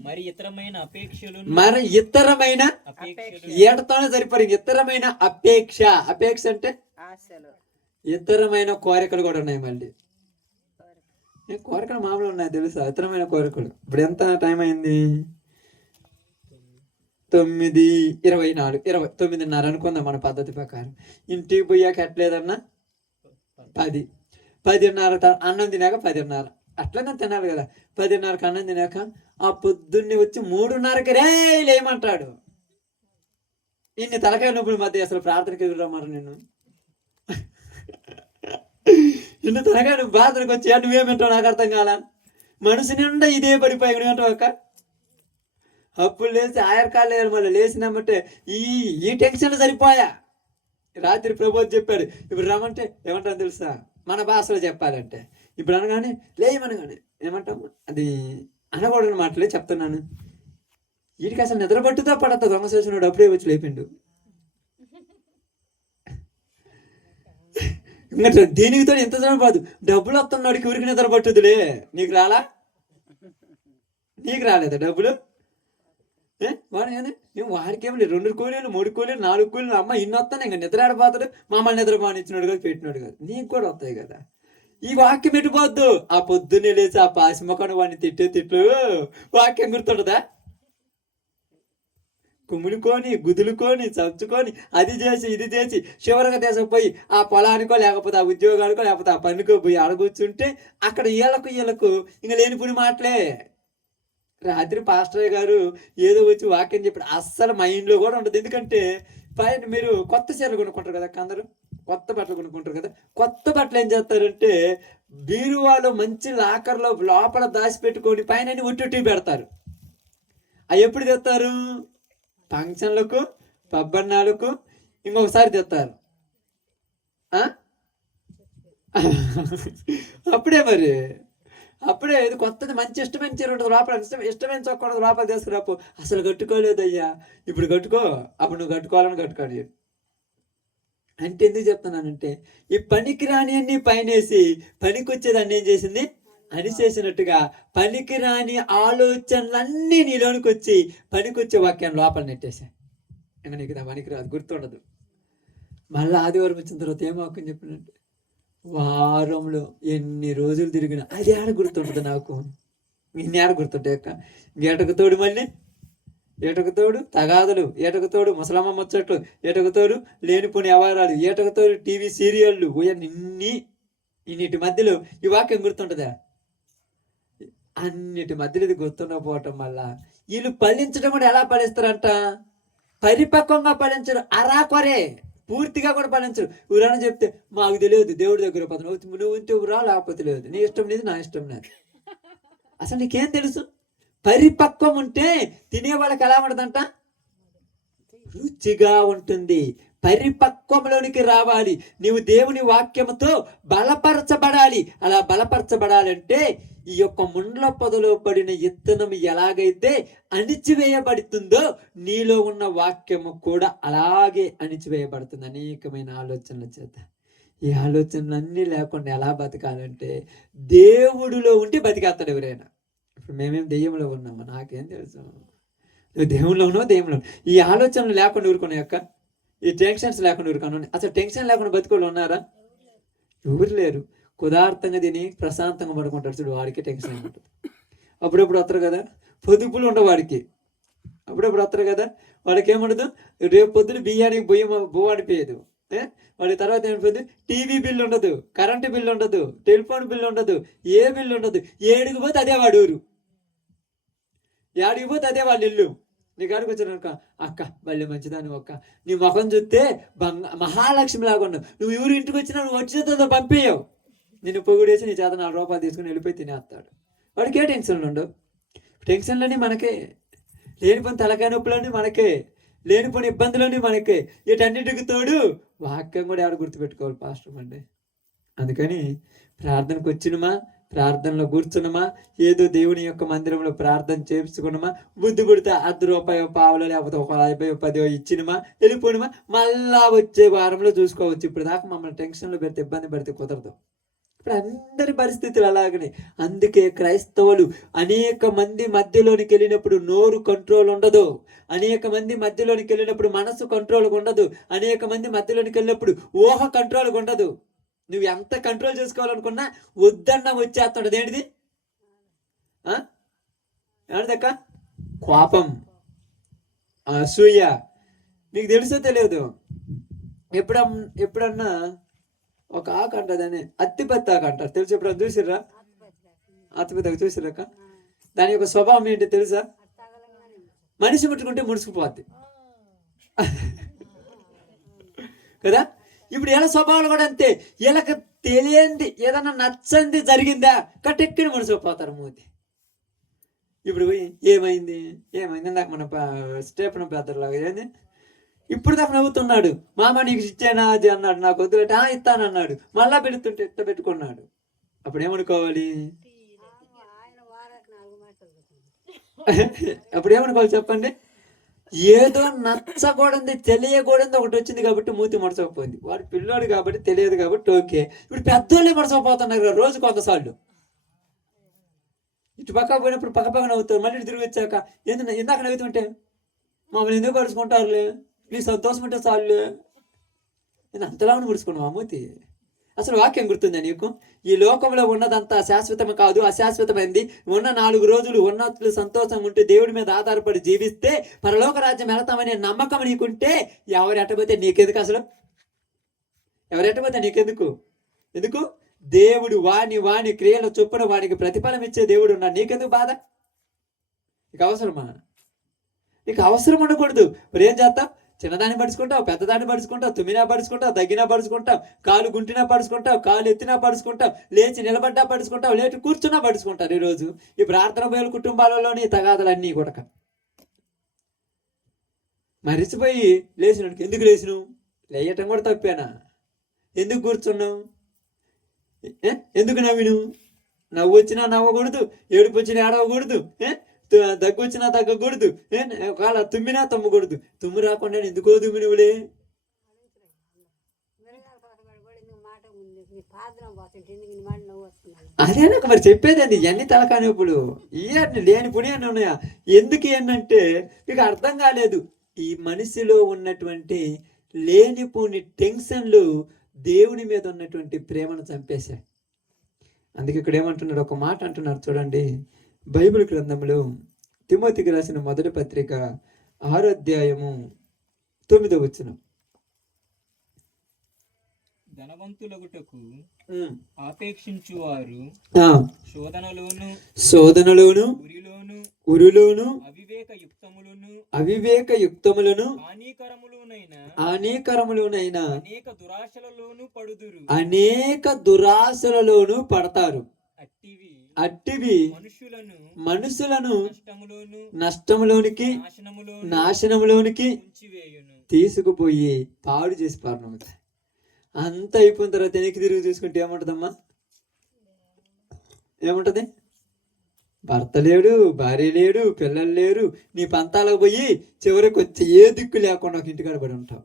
మరి ఇతరమైన ఏటతోనే సరిపడి ఇతరమైన అపేక్ష. అపేక్ష అంటే ఇతరమైన కోరికలు కూడా ఉన్నాయి. మళ్ళీ కోరికలు మామూలు ఉన్నాయి తెలుసా? ఇతరమైన కోరికలు. ఇప్పుడు ఎంత టైం అయింది? 9:24 9:30 అనుకుందాం మన పద్ధతి ప్రకారం. ఇంటికి పోయాక ఎట్లేదన్నా 10:30 అన్నం తినాక 10:30 అట్లనే తినాలి కదా. 10:30కి అన్నం తినాక ఆ పొద్దున్నే వచ్చి 3:30కి రే లేమంటాడు. ఇన్ని తలకాయ నొప్పుల మధ్య అసలు ప్రార్థనకి ఎదురమ్మారు నేను. ఇన్ని తలకాయ నువ్వు ప్రార్థనకు వచ్చి నువ్వేమంటావు నాకు అర్థం కాల. మనసు నిండా ఇదే పడిపోయి నువ్వేంటావు అక్క. అప్పుడు లేచి ఆయరకాలు లేదు, మళ్ళీ లేచినామంటే ఈ టెన్షన్లు సరిపోయా. రాత్రి ప్రభు చెప్పాడు, ఇప్పుడు రమ్మంటే ఏమంటాను తెలుసా, మన భాషలో చెప్పాలంటే ఇప్పుడు అనగానే లేయమనగానే ఏమంటాము, అది అనకూడని మాటలే చెప్తున్నాను. వీడికి అసలు నిద్ర పట్టుదా పడతా దొంగ చేసినాడు అప్పుడే వచ్చి లేపిండు. ఇంకా దీనికితో ఎంత దూరం కాదు, డబ్బులు వస్తున్నాడికి ఊరికి నిద్ర పట్టుదులే. నీకు రాలేదా డబ్బులు? వాడికేమో 2 కూలీలు 3 కూలీలు 4 కూలీలు అమ్మ ఇన్ని వస్తాను ఇంకా నిద్ర ఆడిపోతాడు. మమ్మల్ని నిద్ర బానిచ్చినాడు కదా, పెట్టినాడు కదా, నీకు కూడా వస్తాయి కదా. ఈ వాక్యం పెట్టిపోద్దు. ఆ పొద్దున్నే లేచి ఆ పాసిమొక్కను వాడిని తిట్లు వాక్యం గుర్తుండదా? కుమ్ములుకొని గుదులుకొని చంచుకొని అది చేసి ఇది చేసి చివరిగా తీసుకుపోయి ఆ పొలానికో లేకపోతే ఆ ఉద్యోగానికో లేకపోతే ఆ పనికో పోయి అడగొచ్చుంటే అక్కడ వీళ్ళకు ఇంకా లేనిపోని మాటలే. రాత్రి పాస్టర్ గారు ఏదో వచ్చి వాక్యం చెప్పాడు, అస్సలు మైండ్లో కూడా ఉండదు. ఎందుకంటే పైన మీరు కొత్త చీరలు కొనుక్కుంటారు కదా, అందరూ కొత్త బట్టలు కొనుక్కుంటారు కదా. కొత్త బట్టలు ఏం చేస్తారంటే బీరువాలో మంచి లాకర్లో లోపల దాచిపెట్టుకొని పైన ఉట్టి పెడతారు. అవి ఎప్పుడు తెస్తారు? ఫంక్షన్లకు, పబ్బన్నాలకు, ఇంకొకసారి తెస్తారు. అప్పుడే ఇది కొత్తది మంచి ఇష్టమైన చీర ఉంటుంది లోపల, ఇష్టమైన చొక్క ఉంటుంది లోపల తీసుకురాపు. అసలు కట్టుకోలేదయ్యా, ఇప్పుడు కట్టుకో, అప్పుడు నువ్వు కట్టుకోవాలని కట్టుకోవాలి అంటే ఎందుకు చెప్తున్నానంటే ఈ పనికి రాని అన్ని పైనేసి పనికి వచ్చేదాన్ని ఏం చేసింది అని చేసినట్టుగా పనికి రాని ఆలోచనలన్నీ నీలోనికి వచ్చి పనికి వచ్చే వాక్యాన్ని లోపల నెట్టేసా. ఇంకా నీకు నా పనికి రాదు, గుర్తుండదు. మళ్ళీ ఆదివారం వచ్చిన తర్వాత ఏం వాక్యం చెప్పినట్టు వారంలో ఎన్ని రోజులు తిరిగినా అది ఆడ గుర్తుంటుంది నాకు. ఇన్ని ఆడ గుర్తుంటాయి అక్క. ఏటకు తోడు మళ్ళీ ఏటకు తోడు తగాదులు, ఏటకు తోడు ముసలమ్మ ముచ్చట్లు, ఏటకు తోడు లేనిపోని వ్యవహారాలు, ఏటకు తోడు టీవీ సీరియళ్ళు, ఇన్నిటి మధ్యలో ఈ వాక్యం గుర్తుంటుందా? అన్నిటి మధ్యలో ఇది గుర్తుండకపోవటం వల్ల వీళ్ళు ఫలించడం కూడా ఎలా ఫలిస్తారంట, పరిపక్వంగా ఫలించరు, అరాకొరే పూర్తిగా కూడా ఫలించరు. ఊరని చెప్తే మాకు తెలియదు దేవుడి దగ్గర పోతాను, నువ్వు ఉంటే రా లేకపోతే లేదు, నీ ఇష్టం లేదు నా ఇష్టం లేదు. అసలు నీకేం తెలుసు? పరిపక్వం ఉంటే తినే వాళ్ళకి ఎలా ఉండదంట, రుచిగా ఉంటుంది. పరిపక్వంలోనికి రావాలి. నీవు దేవుని వాక్యముతో బలపరచబడాలి. అలా బలపరచబడాలంటే ఈ యొక్క ముండ్ల పొదలో పడిన ఇత్తనం ఎలాగైతే అణిచివేయబడుతుందో నీలో ఉన్న వాక్యము కూడా అలాగే అణిచివేయబడుతుంది అనేకమైన ఆలోచనల చేత. ఈ ఆలోచనలన్నీ లేకుండా ఎలా బతకాలంటే దేవుడిలో ఉండి బతికేస్తాడు ఎవరైనా. ఇప్పుడు మేమేం దెయ్యంలో ఉన్నామా? నాకేం తెలుసు. నువ్వు దేవుళ్ళు ఉన్నావు, దెయ్యంలో. ఈ ఆలోచనలు లేకుండా ఊరుకునే యొక్క ఈ టెన్షన్స్ లేకుండా ఊరుకున్నాను. అసలు టెన్షన్ లేకుండా బతుకోళ్ళు ఉన్నారా? ఎవరు లేరు. కుదార్థంగా తిని ప్రశాంతంగా పడుకుంటాడు చూడు, వాడికి టెన్షన్ ఉంటుంది. అప్పుడప్పుడు వస్తారు కదా పొదుపులు ఉండవు వాడికి, అప్పుడప్పుడు వస్తారు కదా వాడికి ఏముండదు. రేపు పొద్దున బియ్యానికి బువ్వ అనిపించదు. వాడి తర్వాత ఏమిపోతుంది, టీవీ బిల్లు ఉండదు, కరెంటు బిల్లు ఉండదు, టెలిఫోన్ బిల్లు ఉండదు, ఏ బిల్లు ఉండదు. ఏడికి పోతే అదే వాడు ఊరు, ఏడికి పోతే అదే వాళ్ళ ఇల్లు. నీ కాడికి వచ్చాను అక్క మళ్ళీ మంచిదాన్ని ఒక్క నీ ముఖం చూస్తే మహాలక్ష్మి లాగా ఉన్నావు, నువ్వు ఊరు ఇంటికి వచ్చినా నువ్వు వచ్చేతో పంపేయవు. నిన్ను పొగుడేసి నీ చేత 4 రూపాయలు తీసుకుని వెళ్ళిపోయి తినేస్తాడు. వాడికి ఏ టెన్షన్లు ఉండవు. టెన్షన్లన్నీ మనకే, లేనిపోయిన తలకాయ నొప్పులన్నీ మనకే, లేనిపోయిన ఇబ్బందులన్నీ మనకే. వీటన్నిటికి తోడు వాక్యం కూడా ఎవరు గుర్తుపెట్టుకోవాలి పాస్టర్ అంటే. అందుకని ప్రార్థనకు వచ్చినమా, ప్రార్థనలో కూర్చున్నమా, ఏదో దేవుని యొక్క మందిరంలో ప్రార్థన చేయించుకున్నామా, బుద్ధి పుడితే 1 రూపాయో పావులో లేకపోతే 1 50 10 ఇచ్చినమా వెళ్ళిపోయినమా, మళ్ళా వచ్చే వారంలో చూసుకోవచ్చు. ఇప్పుడు దాకా మమ్మల్ని టెన్షన్లో పెడితే ఇబ్బంది పెడితే కుదరదు. ఇప్పుడు అందరి పరిస్థితులు అలాగనే. అందుకే క్రైస్తవులు అనేక మంది మధ్యలోనికి వెళ్ళినప్పుడు నోరు కంట్రోల్ ఉండదు, అనేక మంది మధ్యలోనికి వెళ్ళినప్పుడు మనసు కంట్రోల్ ఉండదు, అనేక మంది మధ్యలోనికి వెళ్ళినప్పుడు ఊహ కంట్రోల్ ఉండదు. నువ్వు ఎంత కంట్రోల్ చేసుకోవాలనుకున్నా వద్దన్న వచ్చేస్తాడు. ఏంటిది ఏమిటక్క? కోపం. అసూయ. మీకు తెలుసో తెలియదు, ఎప్పుడన్నా ఒక ఆకు అంటదని అత్తిపత్తి ఆకు అంటారు, తెలుసు? ఎప్పుడన్నా చూసిర్రా? అత్తిపత్తి చూసిరాక దాని యొక్క స్వభావం ఏంటి తెలుసా? మనిషి ముట్టుకుంటే ముడుచుకుపోద్ది కదా. ఇప్పుడు ఎలా స్వభావాలు కూడా అంతే. వీళ్ళకి తెలియంది ఏదన్నా నచ్చంది జరిగిందా కట్టెక్కిన ముడిచిపోతారు మూతి. ఇప్పుడు పోయి ఏమైంది ఇందాక మన స్టేఫన్ పేదలాగా ఏంది, ఇప్పుడు దాకా నవ్వుతున్నాడు, మామ నీకు ఇచ్చానా అది అన్నాడు, నాకు వద్దులంటే ఇస్తానన్నాడు, మళ్ళా పెడుతుంటే ఎట్ట పెట్టుకున్నాడు. అప్పుడు ఏమనుకోవాలి? అప్పుడు ఏమనుకోవాలి చెప్పండి? ఏదో నచ్చకూడదు తెలియకూడదు ఒకటి వచ్చింది కాబట్టి మూతి మడచకపోయింది. వాడు పిల్లోడు కాబట్టి తెలియదు కాబట్టి ఓకే. ఇప్పుడు పెద్దోళ్ళే మడచకపోతున్నారు రోజు కొంతసార్లు. ఇటు పక్క పోయినప్పుడు పక్క నవ్వుతారు, మళ్ళీ ఇటు తిరిగి వచ్చాక ఇందాక నవ్వుతుంటే మమ్మల్ని ఎందుకు పడుచుకుంటారులే, నీ సంతోషం ఉంటే చాలులే, నేను అంతలా ముడుచుకున్నావు మూతి. అసలు వాక్యం గుర్తుందా నీకు? ఈ లోకంలో ఉన్నదంతా శాశ్వతం కాదు, అశాశ్వతమైంది. ఉన్న 4 రోజులు ఉన్నట్లు సంతోషం ఉంటే దేవుడి మీద ఆధారపడి జీవిస్తే పరలోక రాజ్యం వెళతామనే నమ్మకం నీకుంటే ఎవరు ఎట్టబోతే నీకెందుకు? అసలు ఎవరు ఎట్టబోతే నీకెందుకు? ఎందుకు? దేవుడు వాని క్రియల చొప్పున వానికి ప్రతిఫలం ఇచ్చే దేవుడు ఉన్నాడు. నీకెందుకు బాధ? నీకు అవసరమా? నీకు అవసరం ఉండకూడదు. మరి ఏం చేస్తాం? చిన్నదాన్ని పడుచుకుంటావు, పెద్దదాన్ని పడుచుకుంటావు, తుమ్మినా పడుచుకుంటావు, దగ్గినా పడుచుకుంటావు, కాలు గుంటినా పడుచుకుంటావు, కాలు ఎత్తినా పడుచుకుంటావు, లేచి నిలబడ్డా పడుచుకుంటావు, లేచి కూర్చున్నా పడుచుకుంటారు. ఈరోజు ఈ ప్రార్థన బయలు కుటుంబాలలోని తగాదలన్నీ కూడా మరిచిపోయి లేచినాడు. ఎందుకు లేచినావు? లేయటం కూడా తప్పేనా? ఎందుకు కూర్చున్నావు? ఎందుకు నవ్విను? నవ్వు వచ్చినా నవ్వకూడదు, ఏడుపు వచ్చినా ఏడవకూడదు, దగ్గు వచ్చినా తగ్గకూడదు, ఒకవేళ తుమ్మినా తుమ్మకూడదు. తుమ్ము రాకుండా ఎందుకో తుమ్మినువులే. అదే నాకు మరి చెప్పేదండి. ఇవన్నీ తలకానిప్పుడు ఇవన్నీ లేని పుణ్యాన్ని ఉన్నాయా? ఎందుకు ఏంటంటే మీకు అర్థం కాలేదు. ఈ మనిషిలో ఉన్నటువంటి లేనిపోని టెన్షన్లు దేవుని మీద ఉన్నటువంటి ప్రేమను చంపేశాయి. అందుకే ఇక్కడ ఏమంటున్నాడు, ఒక మాట అంటున్నారు చూడండి. బైబిల్ గ్రంథంలో తిమోతికి రాసిన మొదటి పత్రిక 6వ అధ్యాయము 9వ వచనం. ధనవంతులగుటకు ఆపేక్షించువారు శోధనలోను ఉరిలోను అవివేక యుక్తములను హానికరములునైన అనేక దురాశలలోను పడతారు. అట్టివి మనుషులను నష్టములోనికి నాశనములోనికి తీసుకుపోయి పాడు చేసి పారిపోతాయి. అంత అయిపోయిన తర్వాత వెనక్కి తిరిగి చూసుకుంటే ఏముంటదమ్మా? ఏముంటది? భర్త లేడు, భార్య లేడు, పిల్లలు లేరు, నీ పంతాలకు పోయి చివరికి వచ్చి ఏ దిక్కు లేకుండా ఒక ఇంటికాడ పడి ఉంటావు.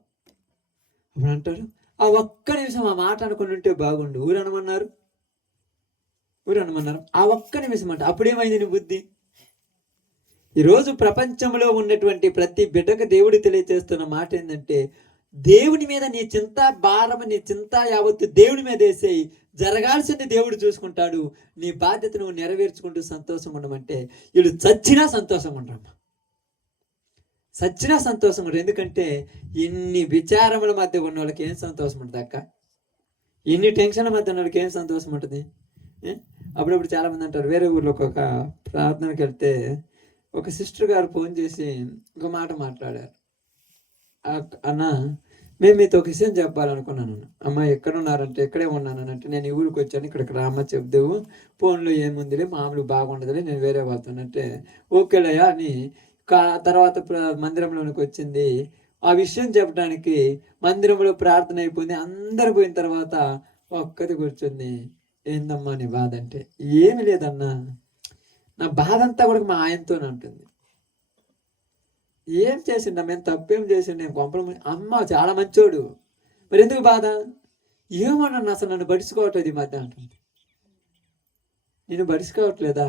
అప్పుడు అంటారు, ఆ ఒక్క నిమిషం ఆ మాట అనుకుని ఉంటే బాగుండు, ఊరనమన్నారు. ఆ ఒక్క నిమిషం అంట. అప్పుడేమైంది నీ బుద్ధి? ఈరోజు ప్రపంచంలో ఉన్నటువంటి ప్రతి బిడ్డకు దేవుడు తెలియజేస్తున్న మాట ఏంటంటే, దేవుని మీద నీ చింత భారం, నీ చింత యావత్తు దేవుని మీద వేసేయి. జరగాల్సింది దేవుడు చూసుకుంటాడు. నీ బాధ్యత నువ్వు నెరవేర్చుకుంటూ సంతోషం ఉండమంటే వీళ్ళు చచ్చినా సంతోషం ఉండరమ్మా. చచ్చినా సంతోషం ఉండరు. ఎందుకంటే ఇన్ని విచారముల మధ్య ఉన్న వాళ్ళకి ఏం సంతోషం ఉంటుంది అక్క? ఇన్ని టెన్షన్ల మధ్య ఉన్న వాళ్ళకి ఏం సంతోషం ఉంటుంది? అప్పుడప్పుడు చాలా మంది అంటారు, వేరే ఊర్లో ఒక ప్రార్థనకి వెళ్తే ఒక సిస్టర్ గారు ఫోన్ చేసి ఒక మాట మాట్లాడారు. అన్న, మేము మీతో ఒక విషయం చెప్పాలనుకున్నాను. అమ్మ ఎక్కడ ఉన్నారంటే ఎక్కడే ఉన్నాను అంటే, నేను ఈ ఊరికి వచ్చాను, ఇక్కడికి రామ్మ చెప్దేవు, ఫోన్లో ఏముందిలే మామూలు బాగుండదులే, నేను వేరే వాళ్ళతోనంటే ఓకేలయ్యా అని. తర్వాత మందిరంలోనికి వచ్చింది. ఆ విషయం చెప్పడానికి మందిరంలో ప్రార్థన అయిపోయింది. అందరు పోయిన తర్వాత ఒక్కది కూర్చుంది. ఏందమ్మా నీ బాధ అంటే, ఏమి లేదన్నా, నా బాధ అంతా కూడా మా ఆయనతోనే ఉంటుంది. ఏం చేసిండ? మేము తప్పేం చేసిండు? నేను కొంపలు. అమ్మ చాలా మంచోడు, మరి ఎందుకు బాధ? ఏమన్నా అసలు నన్ను బడుచుకోవట్లేదు ఈ మధ్య అంటుంది. నేను బడుచుకోవట్లేదా?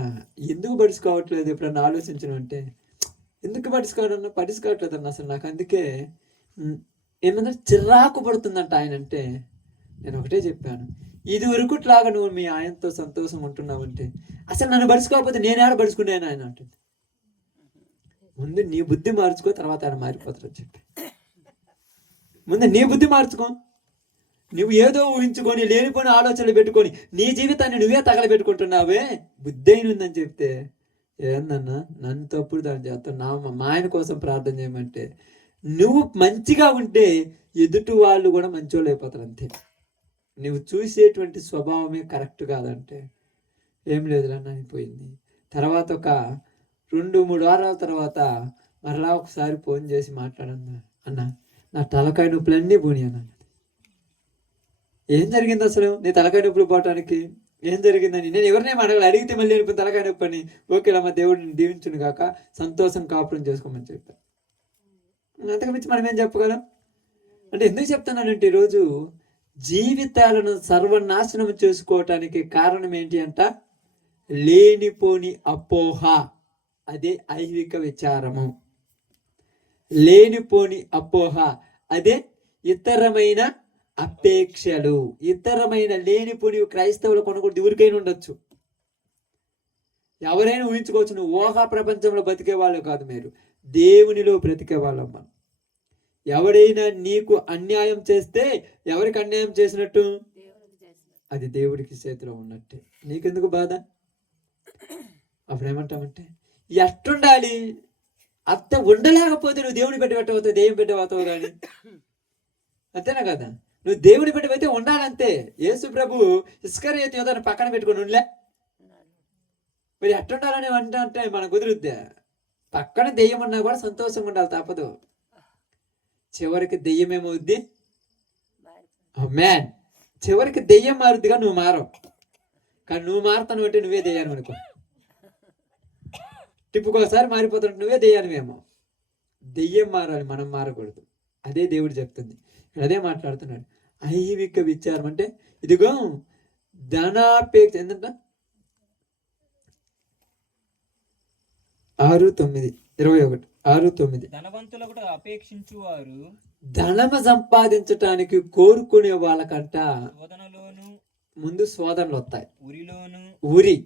ఎందుకు బడుచుకోవట్లేదు ఎప్పుడన్నా ఆలోచించను అంటే, ఎందుకు పడుచుకోవట్లేదన్న అసలు నాకు. అందుకే ఏమన్నా చిరాకు పడుతుందంట ఆయన అంటే. నేను ఒకటే చెప్పాను, ఇది వరకుట్లాగా నువ్వు మీ ఆయనతో సంతోషం ఉంటున్నావంటే అసలు నన్ను బడుచుకోకపోతే నేను ఏడ బడుచుకున్నాను ఆయన అంటుంది. ముందు నీ బుద్ధి మార్చుకో, తర్వాత ఆయన మారిపోతారని చెప్పి. ముందు నీ బుద్ధి మార్చుకో. నువ్వు ఏదో ఊహించుకొని లేనిపోయిన ఆలోచనలు పెట్టుకొని నీ జీవితాన్ని నువ్వే తగలబెట్టుకుంటున్నావే, బుద్ధి అయిన ఉందని చెప్తే ఏందన్నా నన్ను తప్పుడు దాన్ని చేస్తాను, మా ఆయన కోసం ప్రార్థన చేయమంటే నువ్వు మంచిగా ఉంటే ఎదుటి వాళ్ళు కూడా మంచోళ్ళు అయిపోతారు అంతే. నువ్వు చూసేటువంటి స్వభావమే కరెక్ట్ కాదంటే ఏం లేదురా అయిపోయింది. తర్వాత ఒక 2-3 వారాల తర్వాత మరలా ఒకసారి ఫోన్ చేసి మాట్లాడన్నా, అన్న నా తలకాయ నొప్పులన్నీ పోనీ అన్న. ఏం జరిగింది అసలు నీ తలకాయ నొప్పులు పోవటానికి ఏం జరిగిందని నేను ఎవరినేం అడగాలి, అడిగితే మళ్ళీ నేను తలకాయ నొప్పి అని ఓకేలమ్మ దేవుడిని దీవించును కాక సంతోషం కాపురం చేసుకోమని చెప్పాను. అంతకు మించి మనం ఏం చెప్పగలం అంటే ఎందుకు చెప్తున్నానంటే ఈరోజు జీవితాలను సర్వనాశనం చేసుకోవటానికి కారణం ఏంటి అంట, లేనిపోని అపోహ, అదే ఐహిక విచారము. లేనిపోని అపోహ అదే ఇతరమైన అపేక్షలు. ఇతరమైన లేనిపోని క్రైస్తవులు కొనకూడదు, ఊరికైనా ఉండొచ్చు, ఎవరైనా ఊహించుకోవచ్చు. నువ్వు ఊహా ప్రపంచంలో బతికే వాళ్ళు కాదు, మీరు దేవునిలో బ్రతికే వాళ్ళం. మనం ఎవడైనా నీకు అన్యాయం చేస్తే ఎవరికి అన్యాయం చేసినట్టు, అది దేవుడికి చేతిలో ఉన్నట్టే. నీకెందుకు బాధ? అప్పుడు ఏమంటామంటే ఎట్టుండాలి, అత్త ఉండలేకపోతే నువ్వు దేవుని పెట్టి పెట్టబోతావు, దెయ్యం పెట్టి పోతావు కానీ, అంతేనా కదా? నువ్వు దేవుని పెట్టి అయితే ఉండాలంతే. యేసు ప్రభు ఇస్కరియోతు యోధాను పక్కన పెట్టుకొని ఉండలే, మరి ఎట్టుండాలని అంటే మనకు కుదురుద్దా? పక్కన దెయ్యం ఉన్నా కూడా సంతోషంగా ఉండాలి, తప్పదు. చివరికి దెయ్యం ఏమవుద్ది? మ్యాన్ చివరికి దెయ్యం మారుద్దిగా, నువ్వు మారవు. కానీ నువ్వు మారుతాను అంటే నువ్వే దెయ్యాను అనుకో, టిప్పుకోసారి మారిపోతాడు, నువ్వే దెయ్యానివేమో. దెయ్యం మారాలి, మనం మారకూడదు. అదే దేవుడు చెప్తుంది, అదే మాట్లాడుతున్నాడు. ఐహిక విచారం అంటే ఇదిగో ధనాపేక్ష. ఏంటంట 6:9 6:9 ధనవంతులకు అపేక్షించువారు ధనము సంపాదించటానికి కోరుకునే వాళ్ళకంట శోధనలోను ముందు శోధనలు వస్తాయి, ఉరిలోను ఉరి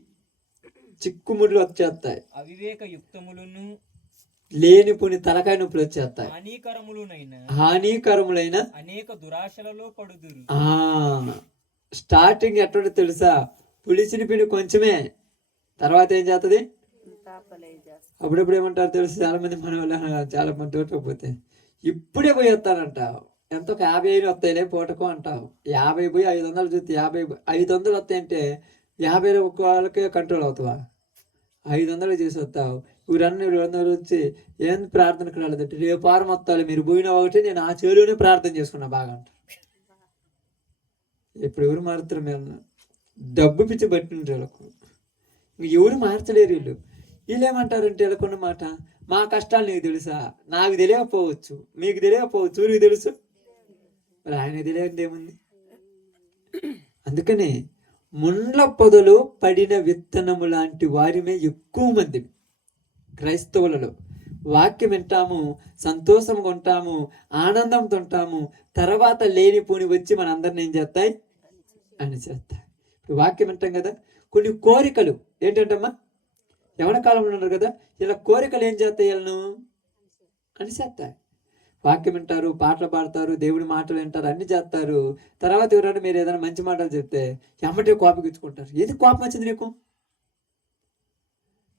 చిక్కుముడులు వచ్చేస్తాయి, అవివేక యుక్తములను లేనిపోని తలకాయ నొప్పులు వచ్చేస్తాయి, హానికరములైన అనేక దురాశలలో పడుదురు. స్టార్టింగ్ ఎట్లా తెలుసా? పులిసిన పిండి కొంచెమే, తర్వాత ఏం చేస్తుంది? అప్పుడప్పుడు ఏమంటారు తెలుసు, చాలా మంది మన వాళ్ళు చాలా మంది తోటకపోతే ఇప్పుడే పోయి వస్తానంట. ఎంత 50 వస్తాయిలే పూటకో అంటావు. 50 పోయి 500 చూస్తే 500 వస్తాయంటే 50 వాళ్ళకే కంట్రోల్ అవుతావా? 500 చేసి వస్తావు. ఊరన్నీ 200 వచ్చి ఏం ప్రార్థనకు రాలేదంటే రేపు వారం వస్తాలి, మీరు పోయిన ఒకటి నేను ఆ చెరువునే ప్రార్థన చేసుకున్నా బాగా అంటారు. ఇప్పుడు ఎవరు మారుతారు? మేము డబ్బు పిచ్చి పట్టిండ్రు వీళ్ళకు, ఎవరు మార్చలేరు వీళ్ళు. వీళ్ళు ఏమంటారంటే వీళ్ళకున్న మాట, మా కష్టాలు నీకు తెలుసా? నాకు తెలియకపోవచ్చు, మీకు తెలియకపోవచ్చు, నీకు తెలుసు, మరి ఆయన తెలియదు ఏముంది? అందుకని ముండ్ల పొదలో పడిన విత్తనము లాంటి వారిమే ఎక్కువ మంది క్రైస్తవులలో. వాక్యం వింటాము, సంతోషంగా ఉంటాము, ఆనందంతో ఉంటాము, తర్వాత లేనిపోని వచ్చి మన అందరిని ఏం చేస్తాయి? అని చేస్తాయి. ఇప్పుడు వాక్యం వింటాం కదా, కొన్ని కోరికలు ఏంటంటమ్మా, యవన కాలంలో ఉన్నారు కదా, ఇలా కోరికలు ఏం చేస్తాయి? వీళ్ళను అనిసేస్తాయి. వాక్యం వింటారు, పాటలు పాడతారు, దేవుడి మాటలు వింటారు, అన్ని చేస్తారు. తర్వాత ఎవరైనా మీరు ఏదైనా మంచి మాటలు చెప్తే ఎమ్మటే కోపగించుకుంటారు. ఏది కోపం వచ్చింది నీకు?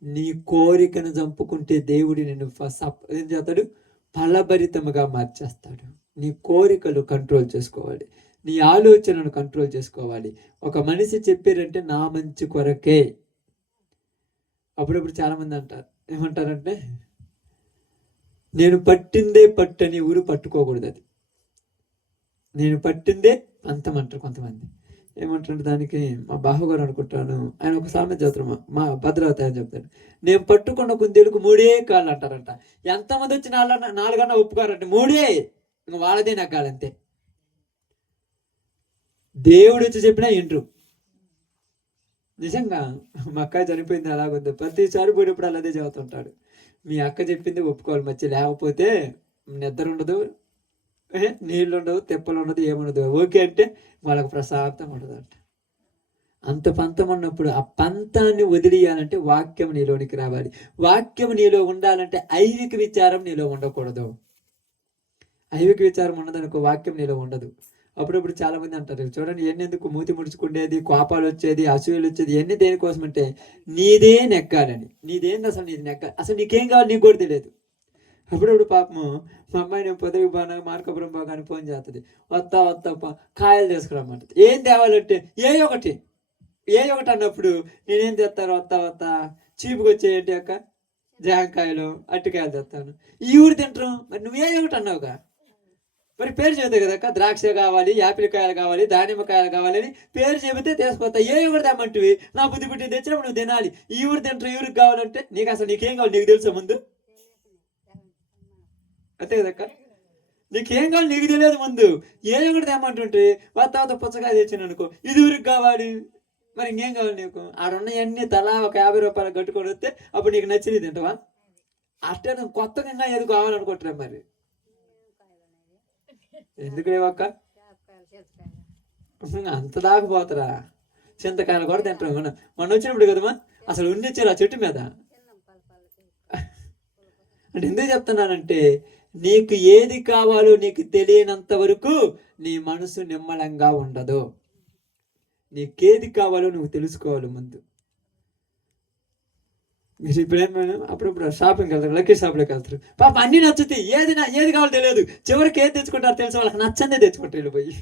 నీ కోరికను చంపుకుంటే దేవుడి నిన్ను ఏం చేస్తాడు? ఫలభరితముగా మార్చేస్తాడు. నీ కోరికలు కంట్రోల్ చేసుకోవాలి, నీ ఆలోచనను కంట్రోల్ చేసుకోవాలి. ఒక మనిషి చెప్పారంటే నా మంచి కొరకే. అప్పుడప్పుడు చాలా మంది అంటారు, ఏమంటారంటే నేను పట్టిందే పట్టని ఊరు పట్టుకోకూడదు, అది నేను పట్టిందే అంతమంటారు కొంతమంది. ఏమంటారు దానికి? మా బావగారు అనుకుంటాను, ఆయన ఒక సామెత చదువుతారు, మా భద్రావతి అని చెప్తాడు, నేను పట్టుకున్న కుందేలుకు 3 కాళ్ళు అంటారంట. ఎంతమంది వచ్చి 4 ఒప్పుకోరంటే 3 ఇంకా వాళ్ళదే నగ్గాలంతే. దేవుడు వచ్చి చెప్పినా ఇంట్రు. నిజంగా మా అక్క చనిపోయింది అలాగుంది, ప్రతిసారి పోయినప్పుడు అలాగే చదువుతుంటాడు. మీ అక్క చెప్పింది ఒప్పుకోవాలి మధ్య, లేకపోతే నిద్ర ఉండదు, నీళ్ళు ఉండదు, తెప్పలు ఉండదు, ఏముండదు. ఓకే అంటే వాళ్ళకు ప్రశాంతంగా ఉండదు అంట. అంత పంతం ఉన్నప్పుడు ఆ పంతాన్ని వదిలేయాలంటే వాక్యం నీలోనికి రావాలి. వాక్యం నీలో ఉండాలంటే ఐహిక విచారం నీలో ఉండకూడదు. ఐహిక విచారం ఉన్నదనుకో వాక్యం నీలో ఉండదు. అప్పుడప్పుడు చాలా మంది అంటారు, చూడండి ఎన్నెందుకు మూతి ముడుచుకునేది, కోపాలు వచ్చేది, అసూయలు వచ్చేది, ఎన్ని దేనికోసం అంటే నీదే నెగ్గాలని. నీదేంది అసలు, నీది నెగ్గాలి, అసలు నీకేం కావాలి నీకు కూడా తెలియదు. అప్పుడప్పుడు పాపము మా అమ్మాయి నేను పొదవి బాగా మార్కపురం బాగా అని ఫోన్ చేస్తుంది, వస్తా వస్తా కాయలు తీసుకురమ్మంటుంది. ఏం తేవాలంటే ఏ ఒకటి అన్నప్పుడు నేనేం తెస్తాను, వస్తా చీపుకి వచ్చేయండి అక్క జాంకాయలు అట్టికాయలు తెస్తాను. ఈ ఊరు తింటారు, మరి నువ్వే ఒకటి అన్నావుగా, మరి పేరు చెబుతాయి కదా అక్క, ద్రాక్ష కావాలి, యాపిల్ కాయలు కావాలి, దానిమ్మకాయలు కావాలి అని పేరు చెబితే తీసుకొస్తా. ఏ ఒకటి తెమ్మంటివి, నా బుద్ధి పుట్టి తెచ్చినప్పుడు నువ్వు తినాలి. ఈ ఊరు తింటారు, ఈ ఊరికి కావాలంటే నీకు అసలు నీకేం కావాలి నీకు తెలుసా ముందు? అంతే కదక్క, నీకేం కావాలి నీకు తెలియదు ముందు. ఏ ఒకటి తెమ్మంటుంటే వత్త పుచ్చకాయ తెచ్చాను అనుకో, ఇది ఊరికి కావాలి, మరి ఇంకేం కావాలి నీకు? ఆడున్నవన్నీ తలా ఒక 50 రూపాయలు కట్టుకొని వస్తే అప్పుడు నీకు నచ్చింది తింటావా? అట్టే కొత్తగా ఇంకా ఏది కావాలనుకుంటున్నా. మరి ఎందుకు లేవక్క అంత దాకపోతారా? చింతకాయలు కూడా తింటాం. మొన్న వచ్చినప్పుడు కదమ్మా అసలు ఉండిచ్చారు ఆ చెట్టు మీద. అంటే ఎందుకు చెప్తున్నానంటే నీకు ఏది కావాలో నీకు తెలియనంత వరకు నీ మనసు నిమ్మలంగా ఉండదు. నీకేది కావాలో నువ్వు తెలుసుకోవాలి ముందు. మీరు ఇప్పుడేమైనా అప్పుడప్పుడు షాపింగ్కి వెళ్తారు, లక్కీ షాప్లోకి వెళ్తారు, పాప అన్నీ నచ్చుతాయి, ఏది కావాలో తెలియదు, చివరికి ఏది తెచ్చుకుంటారు తెలుసు, వాళ్ళకి నచ్చందే తెచ్చుకుంటారు వెళ్ళిపోయి.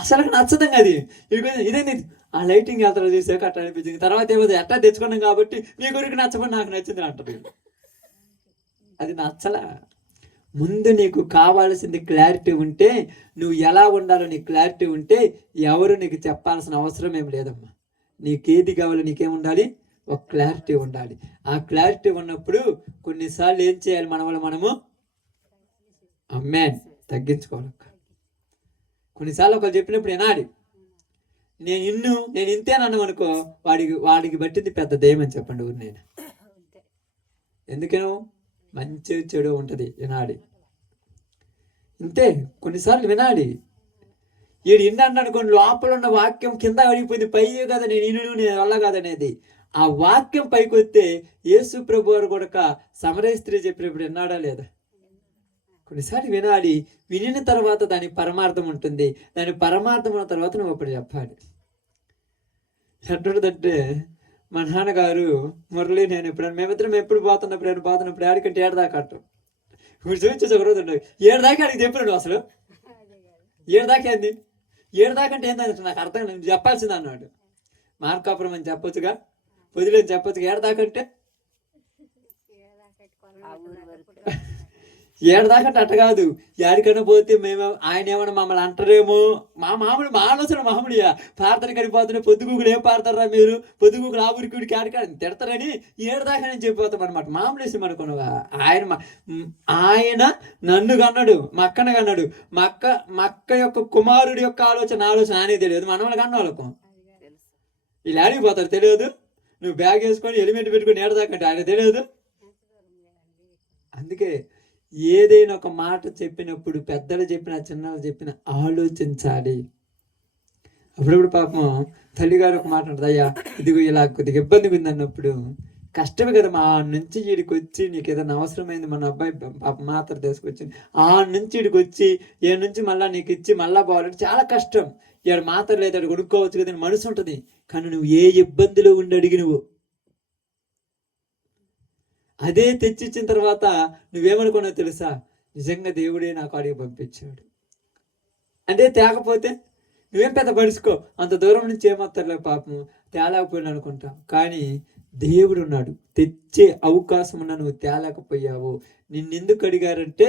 అసలు నచ్చదంగా అది. ఇదేంది ఆ లైటింగ్ వెళ్తారో చూసాక అట్లా అనిపించింది, తర్వాత ఏమవుతుంది ఎట్లా తెచ్చుకున్నాం కాబట్టి మీ గురికి నచ్చబడి నాకు నచ్చింది అంటారు. అది నచ్చలా. ముందు నీకు కావాల్సింది క్లారిటీ ఉంటే, నువ్వు ఎలా ఉండాలో నీకు క్లారిటీ ఉంటే ఎవరు నీకు చెప్పాల్సిన అవసరం ఏం లేదమ్మా. నీకేది కావాలో నీకేముండాలి, ఒక క్లారిటీ ఉండాలి. ఆ క్లారిటీ ఉన్నప్పుడు కొన్నిసార్లు ఏం చేయాలి, మనము అమ్మాన్ తగ్గించుకోవాలి. కొన్నిసార్లు ఒకరు చెప్పినప్పుడు వినాలి. నేను ఇంతేనన్నాం అనుకో, వాడికి పట్టింది పెద్ద దయ్యమని చెప్పండి ఊరు. నేను ఎందుకనో మంచి చెడు ఉంటుంది, వినాలి. ఇంతే, కొన్నిసార్లు వినాలి. వీడు ఇండి అనుకోండి, లోపల ఉన్న వాక్యం కింద అడిగిపోయింది, పై కదా నేను వల్ల కాదనేది. ఆ వాక్యం పైకి వస్తే యేసు ప్రభు వారు కూడా సమరయ స్త్రీ చెప్పినప్పుడు విన్నాడా లేదా? కొన్నిసార్లు వినాలి. వినిన తర్వాత దాని పరమార్థం ఉంటుంది. దాని పరమార్థం ఉన్న తర్వాత నువ్వు అప్పుడు చెప్పాలి. ఎట్లుంటుందంటే మా నాన్నగారు మురళి నేను మేమిద్దరం ఎప్పుడు పోతున్నప్పుడు ఆడికంటే ఏడదాకా అంటాం. ఇప్పుడు చూపించేసి ఒక రోజు ఉండవు, ఏడదాకా అడిగి చెప్పినాడు. అసలు ఏడదాకా ఏంది, ఏడదాకా అంటే ఏంటంటే నాకు అర్థం నేను చెప్పాల్సింది అన్నాడు. మార్కాపురం అని చెప్పొచ్చుగా, పొదిలేని చెప్పొచ్చుగా, ఏడదాకంటే ఏడదాకంటే అట్ట కాదు. ఎక్కడికైనా పోతే మేము ఆయన ఏమన్నా మమ్మల్ని అంటారేమో, మా ఆలోచన మామూలుగా పాడతారు కడిపోతున్నా, పొద్దుగూకులు ఏం పాడతారా మీరు, పొద్దుగూకులు ఆ ఊరికి ఆడికాడని తిడతారని ఏడదాకా నేను చెప్పిపోతాం అనమాట. మామూలు విషయం అనుకున్నావా? ఆయన నన్ను కన్నాడు, మా అక్కను కన్నాడు. మా అక్క యొక్క కుమారుడి యొక్క ఆలోచన ఆయనకి తెలియదు, మనల్ని కన్న వాళ్ళకు వీళ్ళు ఆడిపోతారు తెలియదు. నువ్వు బ్యాగ్ వేసుకొని హెల్మెట్ పెట్టుకొని ఏడదాకంటే ఆయన తెలియదు. అందుకే ఏదైనా ఒక మాట చెప్పినప్పుడు పెద్దలు చెప్పిన చిన్నలు చెప్పిన ఆలోచించాలి. అప్పుడప్పుడు పాపం తల్లిగారు ఒక మాట ఉంటుంది, అయ్యా ఇదిగో ఇలా కొద్దిగా ఇబ్బందిగా ఉంది అన్నప్పుడు, కష్టమే కదా మా నుంచి వీడికి వచ్చి నీకు ఏదైనా అవసరమైంది, మన అబ్బాయి పాప మాత్రం తీసుకొచ్చింది, ఆ నుంచి వీడికి వచ్చి ఏ నుంచి మళ్ళీ నీకు ఇచ్చి మళ్ళా పోవాలంటే చాలా కష్టం. ఇక్కడ మాత్రం లేదు, అక్కడ కొనుక్కోవచ్చు కదా మనసు ఉంటుంది. కానీ నువ్వు ఏ ఇబ్బందిలో ఉండి అడిగి నువ్వు అదే తెచ్చిచ్చిన తర్వాత నువ్వేమనుకున్నావు తెలుసా, నిజంగా దేవుడే నాకు అడిగి పంపించాడు. అంటే తేకపోతే నువ్వేం పెద్ద పడుచుకో, అంత దూరం నుంచి ఏమొస్తారులే పాపము తేలేకపోయినా అనుకుంటావు. కానీ దేవుడు ఉన్నాడు, తెచ్చే అవకాశం ఉన్నా నువ్వు తేలేకపోయావు. నిన్నెందుకు అడిగారంటే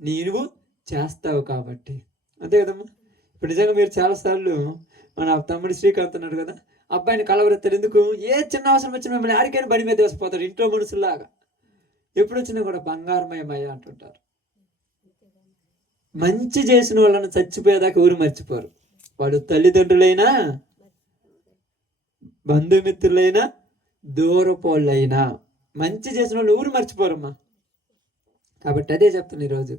నీవు చేస్తావు కాబట్టి. అంతే కదమ్మా. ఇప్పుడు నిజంగా మీరు చాలాసార్లు మన తమ్ముడు శ్రీకాంత్ అన్నాడు కదా, అబ్బాయిని కలవరెత్తాడు. ఎందుకు? ఏ చిన్న అవసరం వచ్చిన మిమ్మల్ని ఆడికైనా బడి మీద వేసిపోతాడు, ఇంట్లో మనుషుల్లాగా. ఎప్పుడు వచ్చినా కూడా బంగారమయమయ్య అంటుంటారు. మంచి చేసిన వాళ్ళని చచ్చిపోయేదాకా ఊరు మర్చిపోరు. వాడు తల్లిదండ్రులైనా, బంధుమిత్రులైనా, దూరపోళ్ళైనా మంచి చేసిన వాళ్ళు ఊరు మర్చిపోరమ్మా. కాబట్టి అదే చెప్తున్నా ఈరోజు,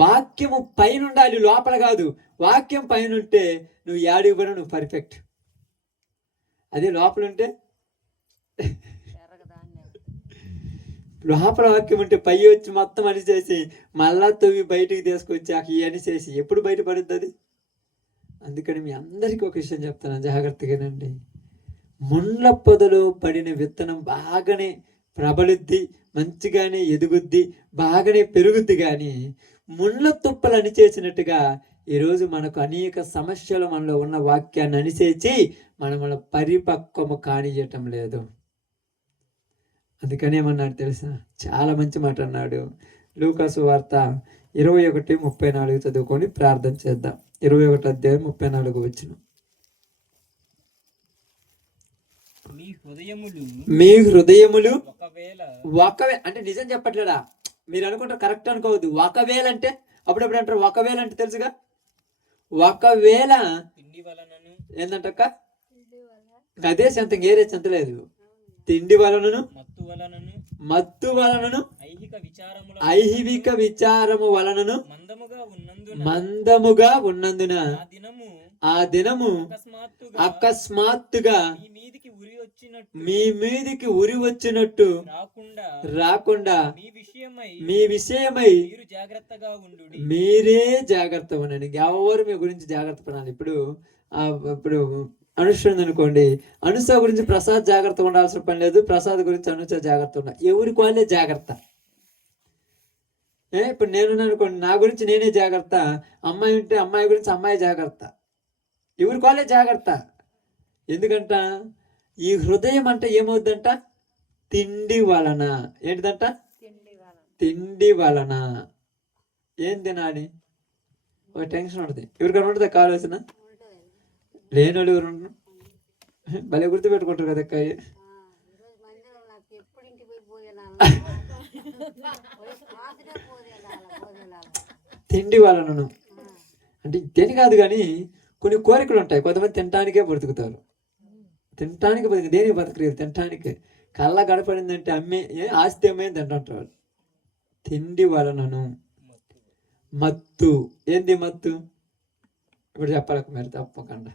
వాక్యము పైన ఉండాలి, లోపల కాదు. వాక్యం పైన ఉంటే నువ్వు యాడికి పోయినా నువ్వు పర్ఫెక్ట్. అదే లోపల ఉంటే లోపల వాక్యం ఉంటే పై వచ్చి మొత్తం అని చేసి మళ్ళా తవ్వి బయటికి తీసుకొచ్చి ఇవన్నీ చేసి ఎప్పుడు బయటపడుతుంది? అందుకని మీ అందరికీ ఒక విషయం చెప్తాను, జాగ్రత్తగానండి. ముండ్ల పొదలో పడిన విత్తనం బాగానే ప్రబలుద్ది, మంచిగానే ఎదుగుద్ది, బాగానే పెరుగుద్ది. కానీ ముండ్ల తుప్పలు అణిచేసినట్టుగా ఈరోజు మనకు అనేక సమస్యలు మనలో ఉన్న వాక్యాన్ని అణిచేసి మనల్ని పరిపక్వము కానియటం లేదు. అందుకని ఏమన్నాడు తెలుసా? చాలా మంచి మాట అన్నాడు. లూకాసు వార్త 21:34 చదువుకొని ప్రార్థన చేద్దాం. 21 అధ్యాయం 34 వచనం. మీ హృదయములు ఒకవేళ అంటే నిజం చెప్పట్లేడా? మీరు అనుకుంటారు, కరెక్ట్ అనుకోవద్దు. ఒకవేళ అంటే అప్పుడప్పుడు అంటారు ఒకవేళ అంటే తెలుసుగా. ఒకవేళ ఏంటంటక్క అదే చెంత, ఏరే చెంత లేదు. తిండి వలనను మత్తు వలనను ఐహిక విచారము వలనను మందముగా ఉన్నందున ఆ దినము అకస్మాత్తుగా మీ మీదికి ఉరి వచ్చినట్టు రాకుండా మీ విషయమై మీరే జాగ్రత్త ఉండండి. ఎవరు మీ గురించి జాగ్రత్త పడాలి. ఇప్పుడు అనుష్ఠుంది అనుకోండి, అనుష గురించి ప్రసాద్ జాగ్రత్త ఉండాల్సిన పని లేదు, ప్రసాద్ గురించి అనుష జాగ్రత్త ఉండాలి. ఎవరికి వాళ్ళే జాగ్రత్త. ఇప్పుడు నేను అనుకోండి, నా గురించి నేనే జాగ్రత్త. అమ్మాయి ఉంటే అమ్మాయి గురించి అమ్మాయి జాగ్రత్త. ఎవరికి వాళ్ళే జాగ్రత్త. ఎందుకంట ఈ హృదయం అంటే ఏమవుద్దంట? తిండి వలన. ఏంటిదంట? తిండి వలన. ఏం తినాలి? ఒక టెన్షన్ ఉంటుంది. ఎవరికైనా ఉంటుంది కావాల్సిన లేని వాళ్ళు ఎవరు భలే గుర్తు పెట్టుకుంటారు కదా అక్క. తిండి వలనను అంటే దేని కాదు, కానీ కొన్ని కోరికలు ఉంటాయి. కొంతమంది తినటానికే బ్రతుకుతారు. తినటానికి బతుకు, దేనికి బతకలేదు, తినటానికి. కళ్ళ గడపడిందంటే ఆస్తి అమ్మేది తింటుంటారు. తిండి వలనను మత్తు. ఏంది మత్తు? ఇప్పుడు చెప్పాలకు మీరు తప్పకుండా.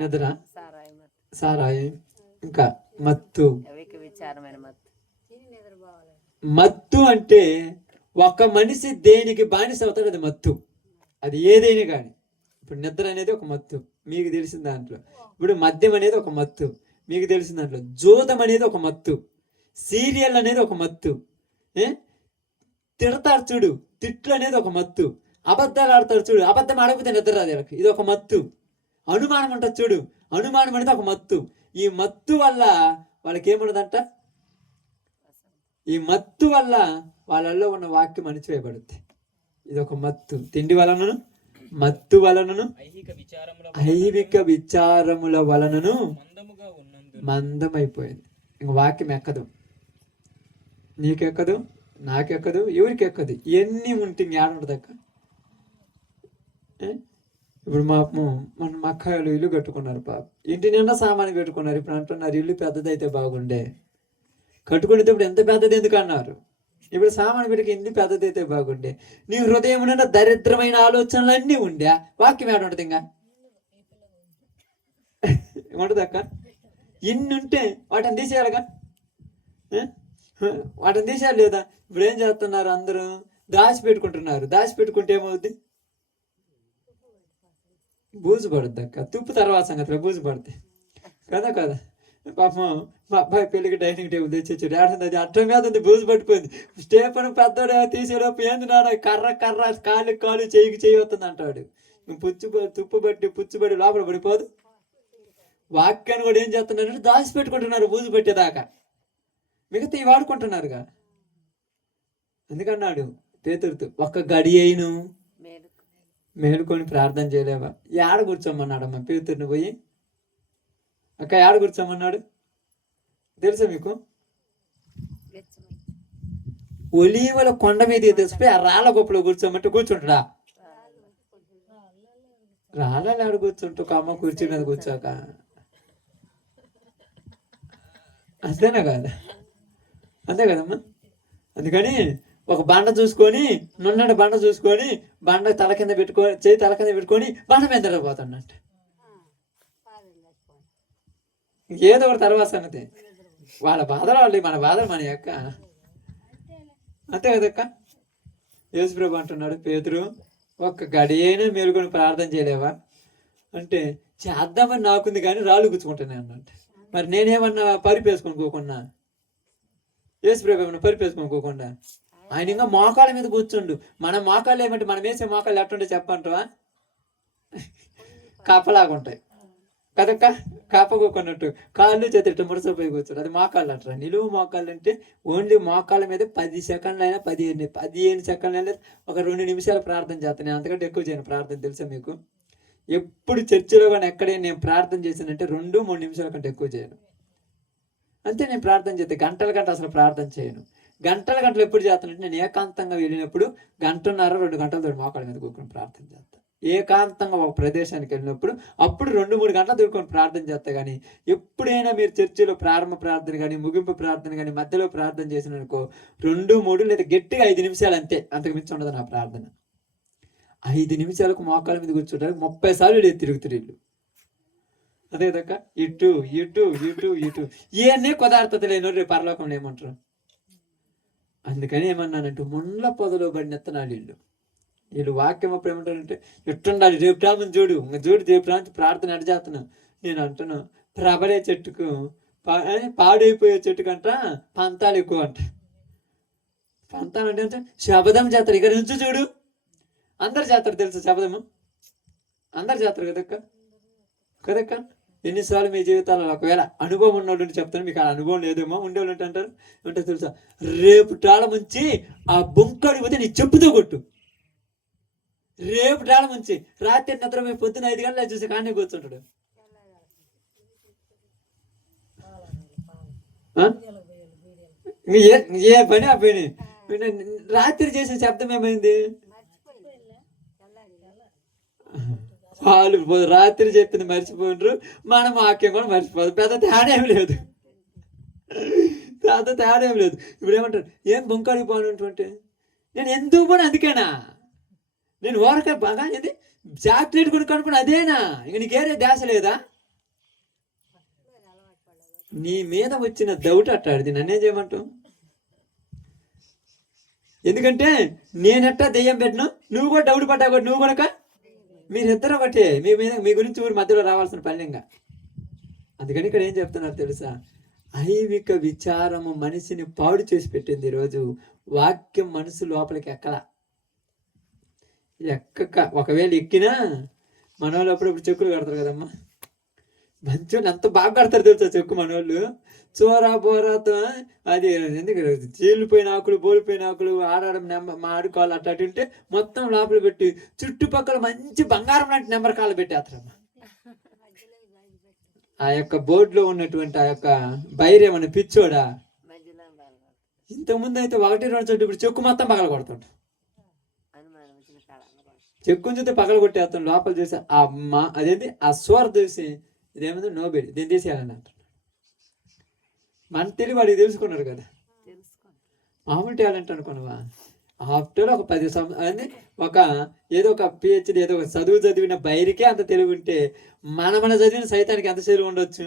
నిద్ర, సారాయి, ఇంకా మత్తు. మత్తు అంటే ఒక మనిషి దేనికి బానిస అవుతాడు, అది మత్తు. అది ఏదైనా కానీ. ఇప్పుడు నిద్ర అనేది ఒక మత్తు మీకు తెలిసిన దాంట్లో. ఇప్పుడు మద్యం అనేది ఒక మత్తు మీకు తెలిసిన దాంట్లో. జోదం అనేది ఒక మత్తు. సీరియల్ అనేది ఒక మత్తు. తిడతారు చూడు, తిట్లు అనేది ఒక మత్తు. అబద్ధాలు ఆడతారు చూడు, అబద్ధం ఆడకపోతే నిద్ర రాదు వాళ్ళకి, ఇది ఒక మత్తు. అనుమానం అంటారు చూడు, అనుమానం అనేది ఒక మత్తు. ఈ మత్తు వల్ల వాళ్ళకి ఏమున్నదంట? ఈ మత్తు వల్ల వాళ్ళల్లో ఉన్న వాక్యం అణిచివేయబడుద్ది. ఇది ఒక మత్తు. తిండి వలనను మత్తు వలనను ఐహిక విచారముల వలనను మందమైపోయింది. ఇంక వాక్యం ఎక్కదు, నీకెక్కదు, నాకెక్కదు, ఎవరికి ఎక్కదు. ఇవన్నీ ఉంటే ఇంకేడుంటుంది అక్క. ఇప్పుడు మన అక్కలు ఇల్లు కట్టుకున్నారు, పాప ఇంటి నిండా సామాను పెట్టుకున్నారు. ఇప్పుడు అంటున్నారు ఇల్లు పెద్దదైతే బాగుండే. కట్టుకునేటప్పుడు ఎంత పెద్దది ఎందుకు అన్నారు. ఇప్పుడు సామాను పెట్టుకు ఇల్లు పెద్దదైతే బాగుండే. నీ హృదయం నిండా దరిద్రమైన ఆలోచనలు అన్నీ ఉండే, వాక్యం ఏడ ఉంటుంది? ఇంకా ఏమంటుంది అక్క? ఇన్ని ఉంటే వాటిని తీసేయాలిగా, వాటిని తీసేయాలి లేదా? ఇప్పుడు ఏం చేస్తున్నారు అందరూ? దాచిపెట్టుకుంటున్నారు. దాచిపెట్టుకుంటే ఏమవుద్ది? బూజు పడుద్ది అక్క. తుప్పు తర్వాత సంగతి, బూజు పడుద్ది కదా కదా. పాపం మా అబ్బాయి పెళ్ళికి డైనింగ్ టేబుల్ తెచ్చి అది అడ్డం మీద ఉంది, బూజు పట్టుకుంది. స్టేఫన్ పెద్దోడే తీసేలోపు ఏంది నాన్న కర్ర కాలు చేయి వస్తుంది అంటాడు. పుచ్చుబడి లోపల పడిపోదు. వాక్యాన్ని కూడా ఏం చేస్తున్నారు? దాచి పెట్టుకుంటున్నారు బూజు పెట్టేదాకా. మిగతా వాడుకుంటున్నారుగా. అందుకన్నాడు పేతురుతో, ఒక్క గడి అయిను మేలుకొని ప్రార్థన చేయలేవా? ఏడ కూర్చోమన్నాడమ్మా పేతురుని పోయి? అక్క ఏడ కూర్చోమన్నాడు తెలుసా మీకు? ఒలీవల కొండ మీద తెచ్చిపోయి ఆ రాళ్ళ గొప్పలో కూర్చోమంటే కూర్చుంటాడా? రాళ్ళ ఆడ కూర్చుంటూ ఒక అమ్మ కుర్చీ మీద కూర్చోక అంతేనా కాదా? అంతే కదమ్మా. అందుకని ఒక బండ చూసుకొని, నున్నటి బండ చూసుకొని, బండ తల కింద పెట్టుకొని, చేయి తల కింద పెట్టుకొని బండ మీద పోతాడంట. ఏదో ఒకటి తర్వాత సంగతి. వాళ్ళ బాధలు వాళ్ళు, మన బాధలు మన యొక్క. అంతే కదక్క. యేసుప్రభు అంటున్నాడు, పేతురు ఒక్క గడియైనా మేలుకొని ప్రార్థన చేయలేవా అంటే, చేద్దామని నాకుంది కానీ రాళ్ళు గుచ్చుకుంటున్నాయి అన్నట్టు. మరి నేనేమన్నా పరిపేసుకొని పోకుండా, యేసుప్రభు ఏమన్నా పరిపేసుకొని పోకుండా, ఆయన ఇంకా మోకాళ్ళ మీద కూర్చుండు. మన మోకాళ్ళు ఏమంటే, మనం వేసే మోకాళ్ళు ఎట్టుంటే చెప్పంటావా, కప్పలాగా ఉంటాయి కదక్క. కప్పకొన్నట్టు కాళ్ళు చేతి ముడసపోయి కూర్చోడు, అది మోకాళ్ళు అంటారా. నిలువు మోకాళ్ళు అంటే ఓన్లీ మోకాళ్ళ మీద 10 సెకండ్లు అయినా 15 సెకండ్లు అయినా ఒక 2 నిమిషాలు ప్రార్థన చేస్తాను. నేను అంతకంటే ఎక్కువ చేయను ప్రార్థన, తెలుసా మీకు. ఎప్పుడు చర్చిలో కానీ ఎక్కడైనా నేను ప్రార్థన చేశానంటే 2-3 నిమిషాల కంటే ఎక్కువ చేయను. అంతే నేను ప్రార్థన చేస్తే. గంటల అసలు ప్రార్థన చేయను. గంటలు ఎప్పుడు చేస్తానంటే, నేను ఏకాంతంగా వెళ్ళినప్పుడు 1.5-2 గంటలతో మోకాళ్ళ మీద కూర్చొని ప్రార్థన చేస్తాను. ఏకాంతంగా ఒక ప్రదేశానికి వెళ్ళినప్పుడు అప్పుడు 2-3 గంటలు దొరుకుని ప్రార్థన చేస్తా. కానీ ఎప్పుడైనా మీరు చర్చిలో ప్రారంభ ప్రార్థన కానీ, ముగింపు ప్రార్థన కానీ, మధ్యలో ప్రార్థన చేసిననుకో 2-3 లేదా గట్టిగా 5 నిమిషాలు, అంతే. అంతకు మించి ఉండదు నా ప్రార్థన. 5 నిమిషాలకు మోకాళ్ళ మీద కూర్చోడానికి 30 సార్లు లేదు తిరుగుతురు. అదే కదక్క. ఇటు ఇటు ఇటు ఇటు ఇవన్నీ కుదార్థత లేని రేపు పరలోకంలో ఏమంటారు. అందుకని ఏమన్నానంటే, ముండ్ల పొదలో పడిన ఎత్తనాలు వీళ్ళు వాక్యం అప్పుడు ఏమంటారంటే, ఎట్టుండాలి రేపు రామని చూడు, చూడు రేపు రాని ప్రార్థన ఎడ చేస్తున్నాను. నేను అంటున్నా, ప్రబలే చెట్టుకు పాడైపోయే చెట్టుకంట పంతాలు ఎక్కువ అంట. పంతాలు అంటే శబదం చేస్తారు. ఇక్కడ నుంచి చూడు, అందరు చేస్తారు తెలుసు శబదము, అందరు చేస్తారు కదక్క. ఎన్నిసార్లు మీ జీవితాల్లో ఒకవేళ అనుభవం ఉన్నోళ్ళు చెప్తాను, మీకు ఆ అనుభవం లేదేమో, ఉండేవాళ్ళు అంటారు అంటే తెలుసా, రేపు టాళ ముంచి ఆ బొంకడి పోతే నీ చెప్పుతో కొట్టు. రేపు టాళ ముంచి రాత్రి నిద్ర మేము పొద్దున 5 గంటలు చూసి కానీ కూర్చుంటాడు. ఏ పని ఆ పని. రాత్రి చేసే శబ్దం ఏమైంది, వాళ్ళు రాత్రి చెప్పింది మర్చిపోయినరు, మనం వాక్యం కూడా మర్చిపోదు. పెద్ద తేడా ఏమి లేదు. ఇప్పుడు ఏమంటారు, ఏం బొంకాడికి పోనంటే, నేను ఎందుకు పోను అందుకేనా, నేను ఓరక బాగా ఏంది చాక్లెట్ కొనుక్కొని అదేనా, ఇంక నీకేరే ధ్యాస లేదా. నీ మీద వచ్చిన డౌట్ అట్టాడిది, నన్నేం చేయమంటావు. ఎందుకంటే నేనెట్టా దెయ్యం పెట్టను, నువ్వు కూడా డౌట్ పడ్డా కూడా నువ్వు కొనక, మీరిద్దరు ఒకటే. మీ గురించి ఊరి మధ్యలో రావాల్సిన పల్లెంగా. అందుకని ఇక్కడ ఏం చెప్తున్నారు తెలుసా, ఐవిక విచారము మనిషిని పాడు చేసి పెట్టింది. ఈరోజు వాక్యం మనసు లోపలికి ఎక్కక ఒకవేళ ఎక్కినా, మన వాళ్ళు అప్పుడప్పుడు చెక్కులు కడతారు కదమ్మా, మంచి ఎంత బాగా కడతారు తెలుసా చెక్కు మనోళ్ళు. చోరా బోరాతో అది ఎందుకు చీలిపోయిన ఆకులు, బోలిపోయిన ఆకులు, ఆడడం ఆడుకోవాలి అట్లా ఉంటే మొత్తం లోపల పెట్టి చుట్టుపక్కల మంచి బంగారం లాంటి నెంబర్ కాళ్ళు పెట్టేస్తారమ్మా. ఆ యొక్క బోర్డులో ఉన్నటువంటి ఆ యొక్క బైరేమన్న పిచ్చోడా. ఇంతకుముందు అయితే 1-2 చోటు, ఇప్పుడు చెక్కు మొత్తం పగల కొడుతుంట. చెక్కుని చూస్తే పగల కొట్టేస్తాం. లోపల చూసి అదేంటి ఆ సోర్ చూసి ఇదేమైంది నోబెడి, దీన్ని తీసేయాలని అంటున్నాడు. మన తెలివి వాడికి తెలుసుకున్నాడు కదా. మామూలు టాలెంట్ అనుకున్నావా. ఆఫ్టర్ ఒక 10 సంవత్సరాలు ఒక ఏదో ఒక PhD ఏదో ఒక చదువు చదివిన బైరికే అంత తెలివి ఉంటే, మన చదివిన సైతానికి ఎంత తెలివి ఉండొచ్చు.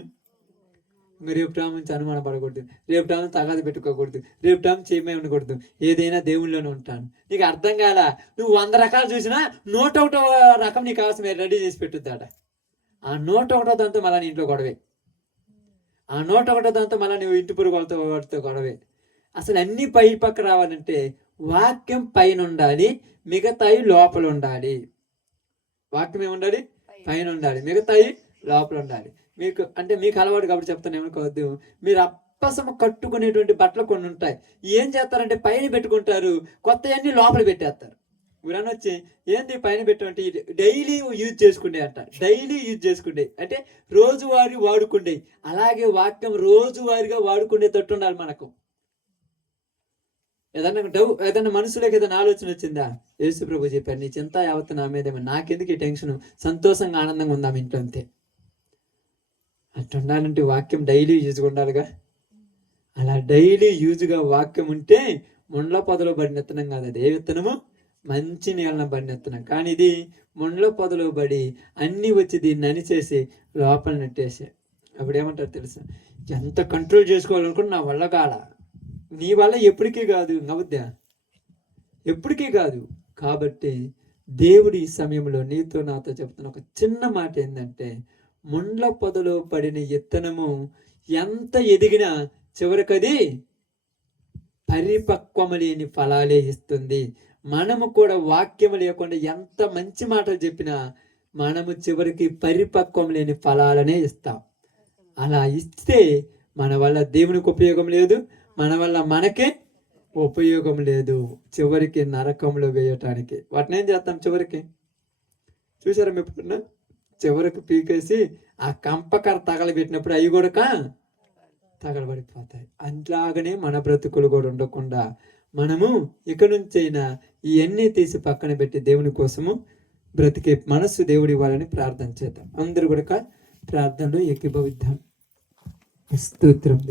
రేపు టామ్ నుంచి అనుమానం పడకూడదు, రేపు టామ్ తగాది పెట్టుకోకూడదు, రేపు టామ్ చేయమే ఉండకూడదు, ఏదైనా దేవుళ్ళలోనే ఉంటాను. నీకు అర్థం కాలా, నువ్వు 100 రకాలు చూసినా 101వ రకం నీకు కావాల్సిన రెడీ చేసి పెట్టుద్దాడ. ఆ 101వ దాంతో మళ్ళీ నీ ఇంట్లో గొడవే, ఆ 101వ దాంతో మళ్ళీ నువ్వు ఇంటి పొరుగు వాళ్ళతో గొడవే. అసలు అన్ని పై పక్క రావాలంటే వాక్యం పైన ఉండాలి, మిగతాయి లోపల ఉండాలి. వాక్యం ఏముండాలి, పైన ఉండాలి, మిగతాయి లోపల ఉండాలి. మీకు అంటే మీకు అలవాటు కాబట్టి చెప్తాను, ఏమనుకోవద్దు. మీరు అప్పసం కట్టుకునేటువంటి బట్టలు కొన్ని ఉంటాయి, ఏం చేస్తారంటే పైన పెట్టుకుంటారు, కొత్తవన్నీ లోపల పెట్టేస్తారు. గురాన్ని వచ్చి ఏంది పైన పెట్టమంటే డైలీ యూజ్ చేసుకుండే అంట. డైలీ యూజ్ చేసుకుండే అంటే రోజువారీ వాడుకుండే. అలాగే వాక్యం రోజువారీగా వాడుకునేటట్టు ఉండాలి మనకు. ఏదన్నా మనసులోకి ఏదైనా ఆలోచన వచ్చిందా, యేసు ప్రభు చెప్పారు, నీ చింత యావత్తు నా మీదేమో, నాకెందుకు ఈ టెన్షన్, సంతోషంగా ఆనందంగా ఉందాం ఇంట్లో, అంతే. అట్లా ఉండాలంటే వాక్యం డైలీ యూజ్గా ఉండాలిగా. అలా డైలీ యూజ్గా వాక్యం ఉంటే ముండ్ల పొదలో పడిన విత్తనం కాదు. అది ఏ విత్తనము? మంచి నీళ్ళన పడిన విత్తనం. కానీ ఇది ముండ్ల పొదలో పడి అన్నీ వచ్చి దీన్ని అనిచేసి లోపల నెట్టేసి అప్పుడు ఏమంటారు తెలుసా? ఎంత కంట్రోల్ చేసుకోవాలనుకుంటే నా వల్ల కాల. నీ వల్ల ఎప్పటికీ కాదు, నవ్వుద్దా, ఎప్పటికీ కాదు. కాబట్టి దేవుడు ఈ సమయంలో నీతో నాతో చెప్తున్న ఒక చిన్న మాట ఏంటంటే, ముండ్ల పొదలో పడిన విత్తనము ఎంత ఎదిగినా చివరికది పరిపక్వము లేని ఫలాలే ఇస్తుంది. మనము కూడా వాక్యము లేకుండా ఎంత మంచి మాటలు చెప్పినా మనము చివరికి పరిపక్వం లేని ఫలాలనే ఇస్తాం. అలా ఇస్తే మన వల్ల దేవునికి ఉపయోగం లేదు, మన వల్ల మనకే ఉపయోగం లేదు. చివరికి నరకంలో వేయటానికి వాటిని ఏం చేస్తాం? చివరికి చూసారా ఎప్పుడన్నా? చివరికి పీకేసి ఆ కంపకర తగలబెట్టినప్పుడు అవి కూడా తగలబడిపోతాయి. అట్లాగనే మన బ్రతుకులు కూడా ఉండకుండా మనము ఇక నుంచైనా ఇవన్నీ తీసి పక్కన పెట్టి దేవుని కోసము బ్రతికే మనస్సు దేవుడి ఇవ్వాలని ప్రార్థన చేద్దాం. అందరూ కూడా ప్రార్థనలో ఏకీభవిద్దాం. స్తోత్రం.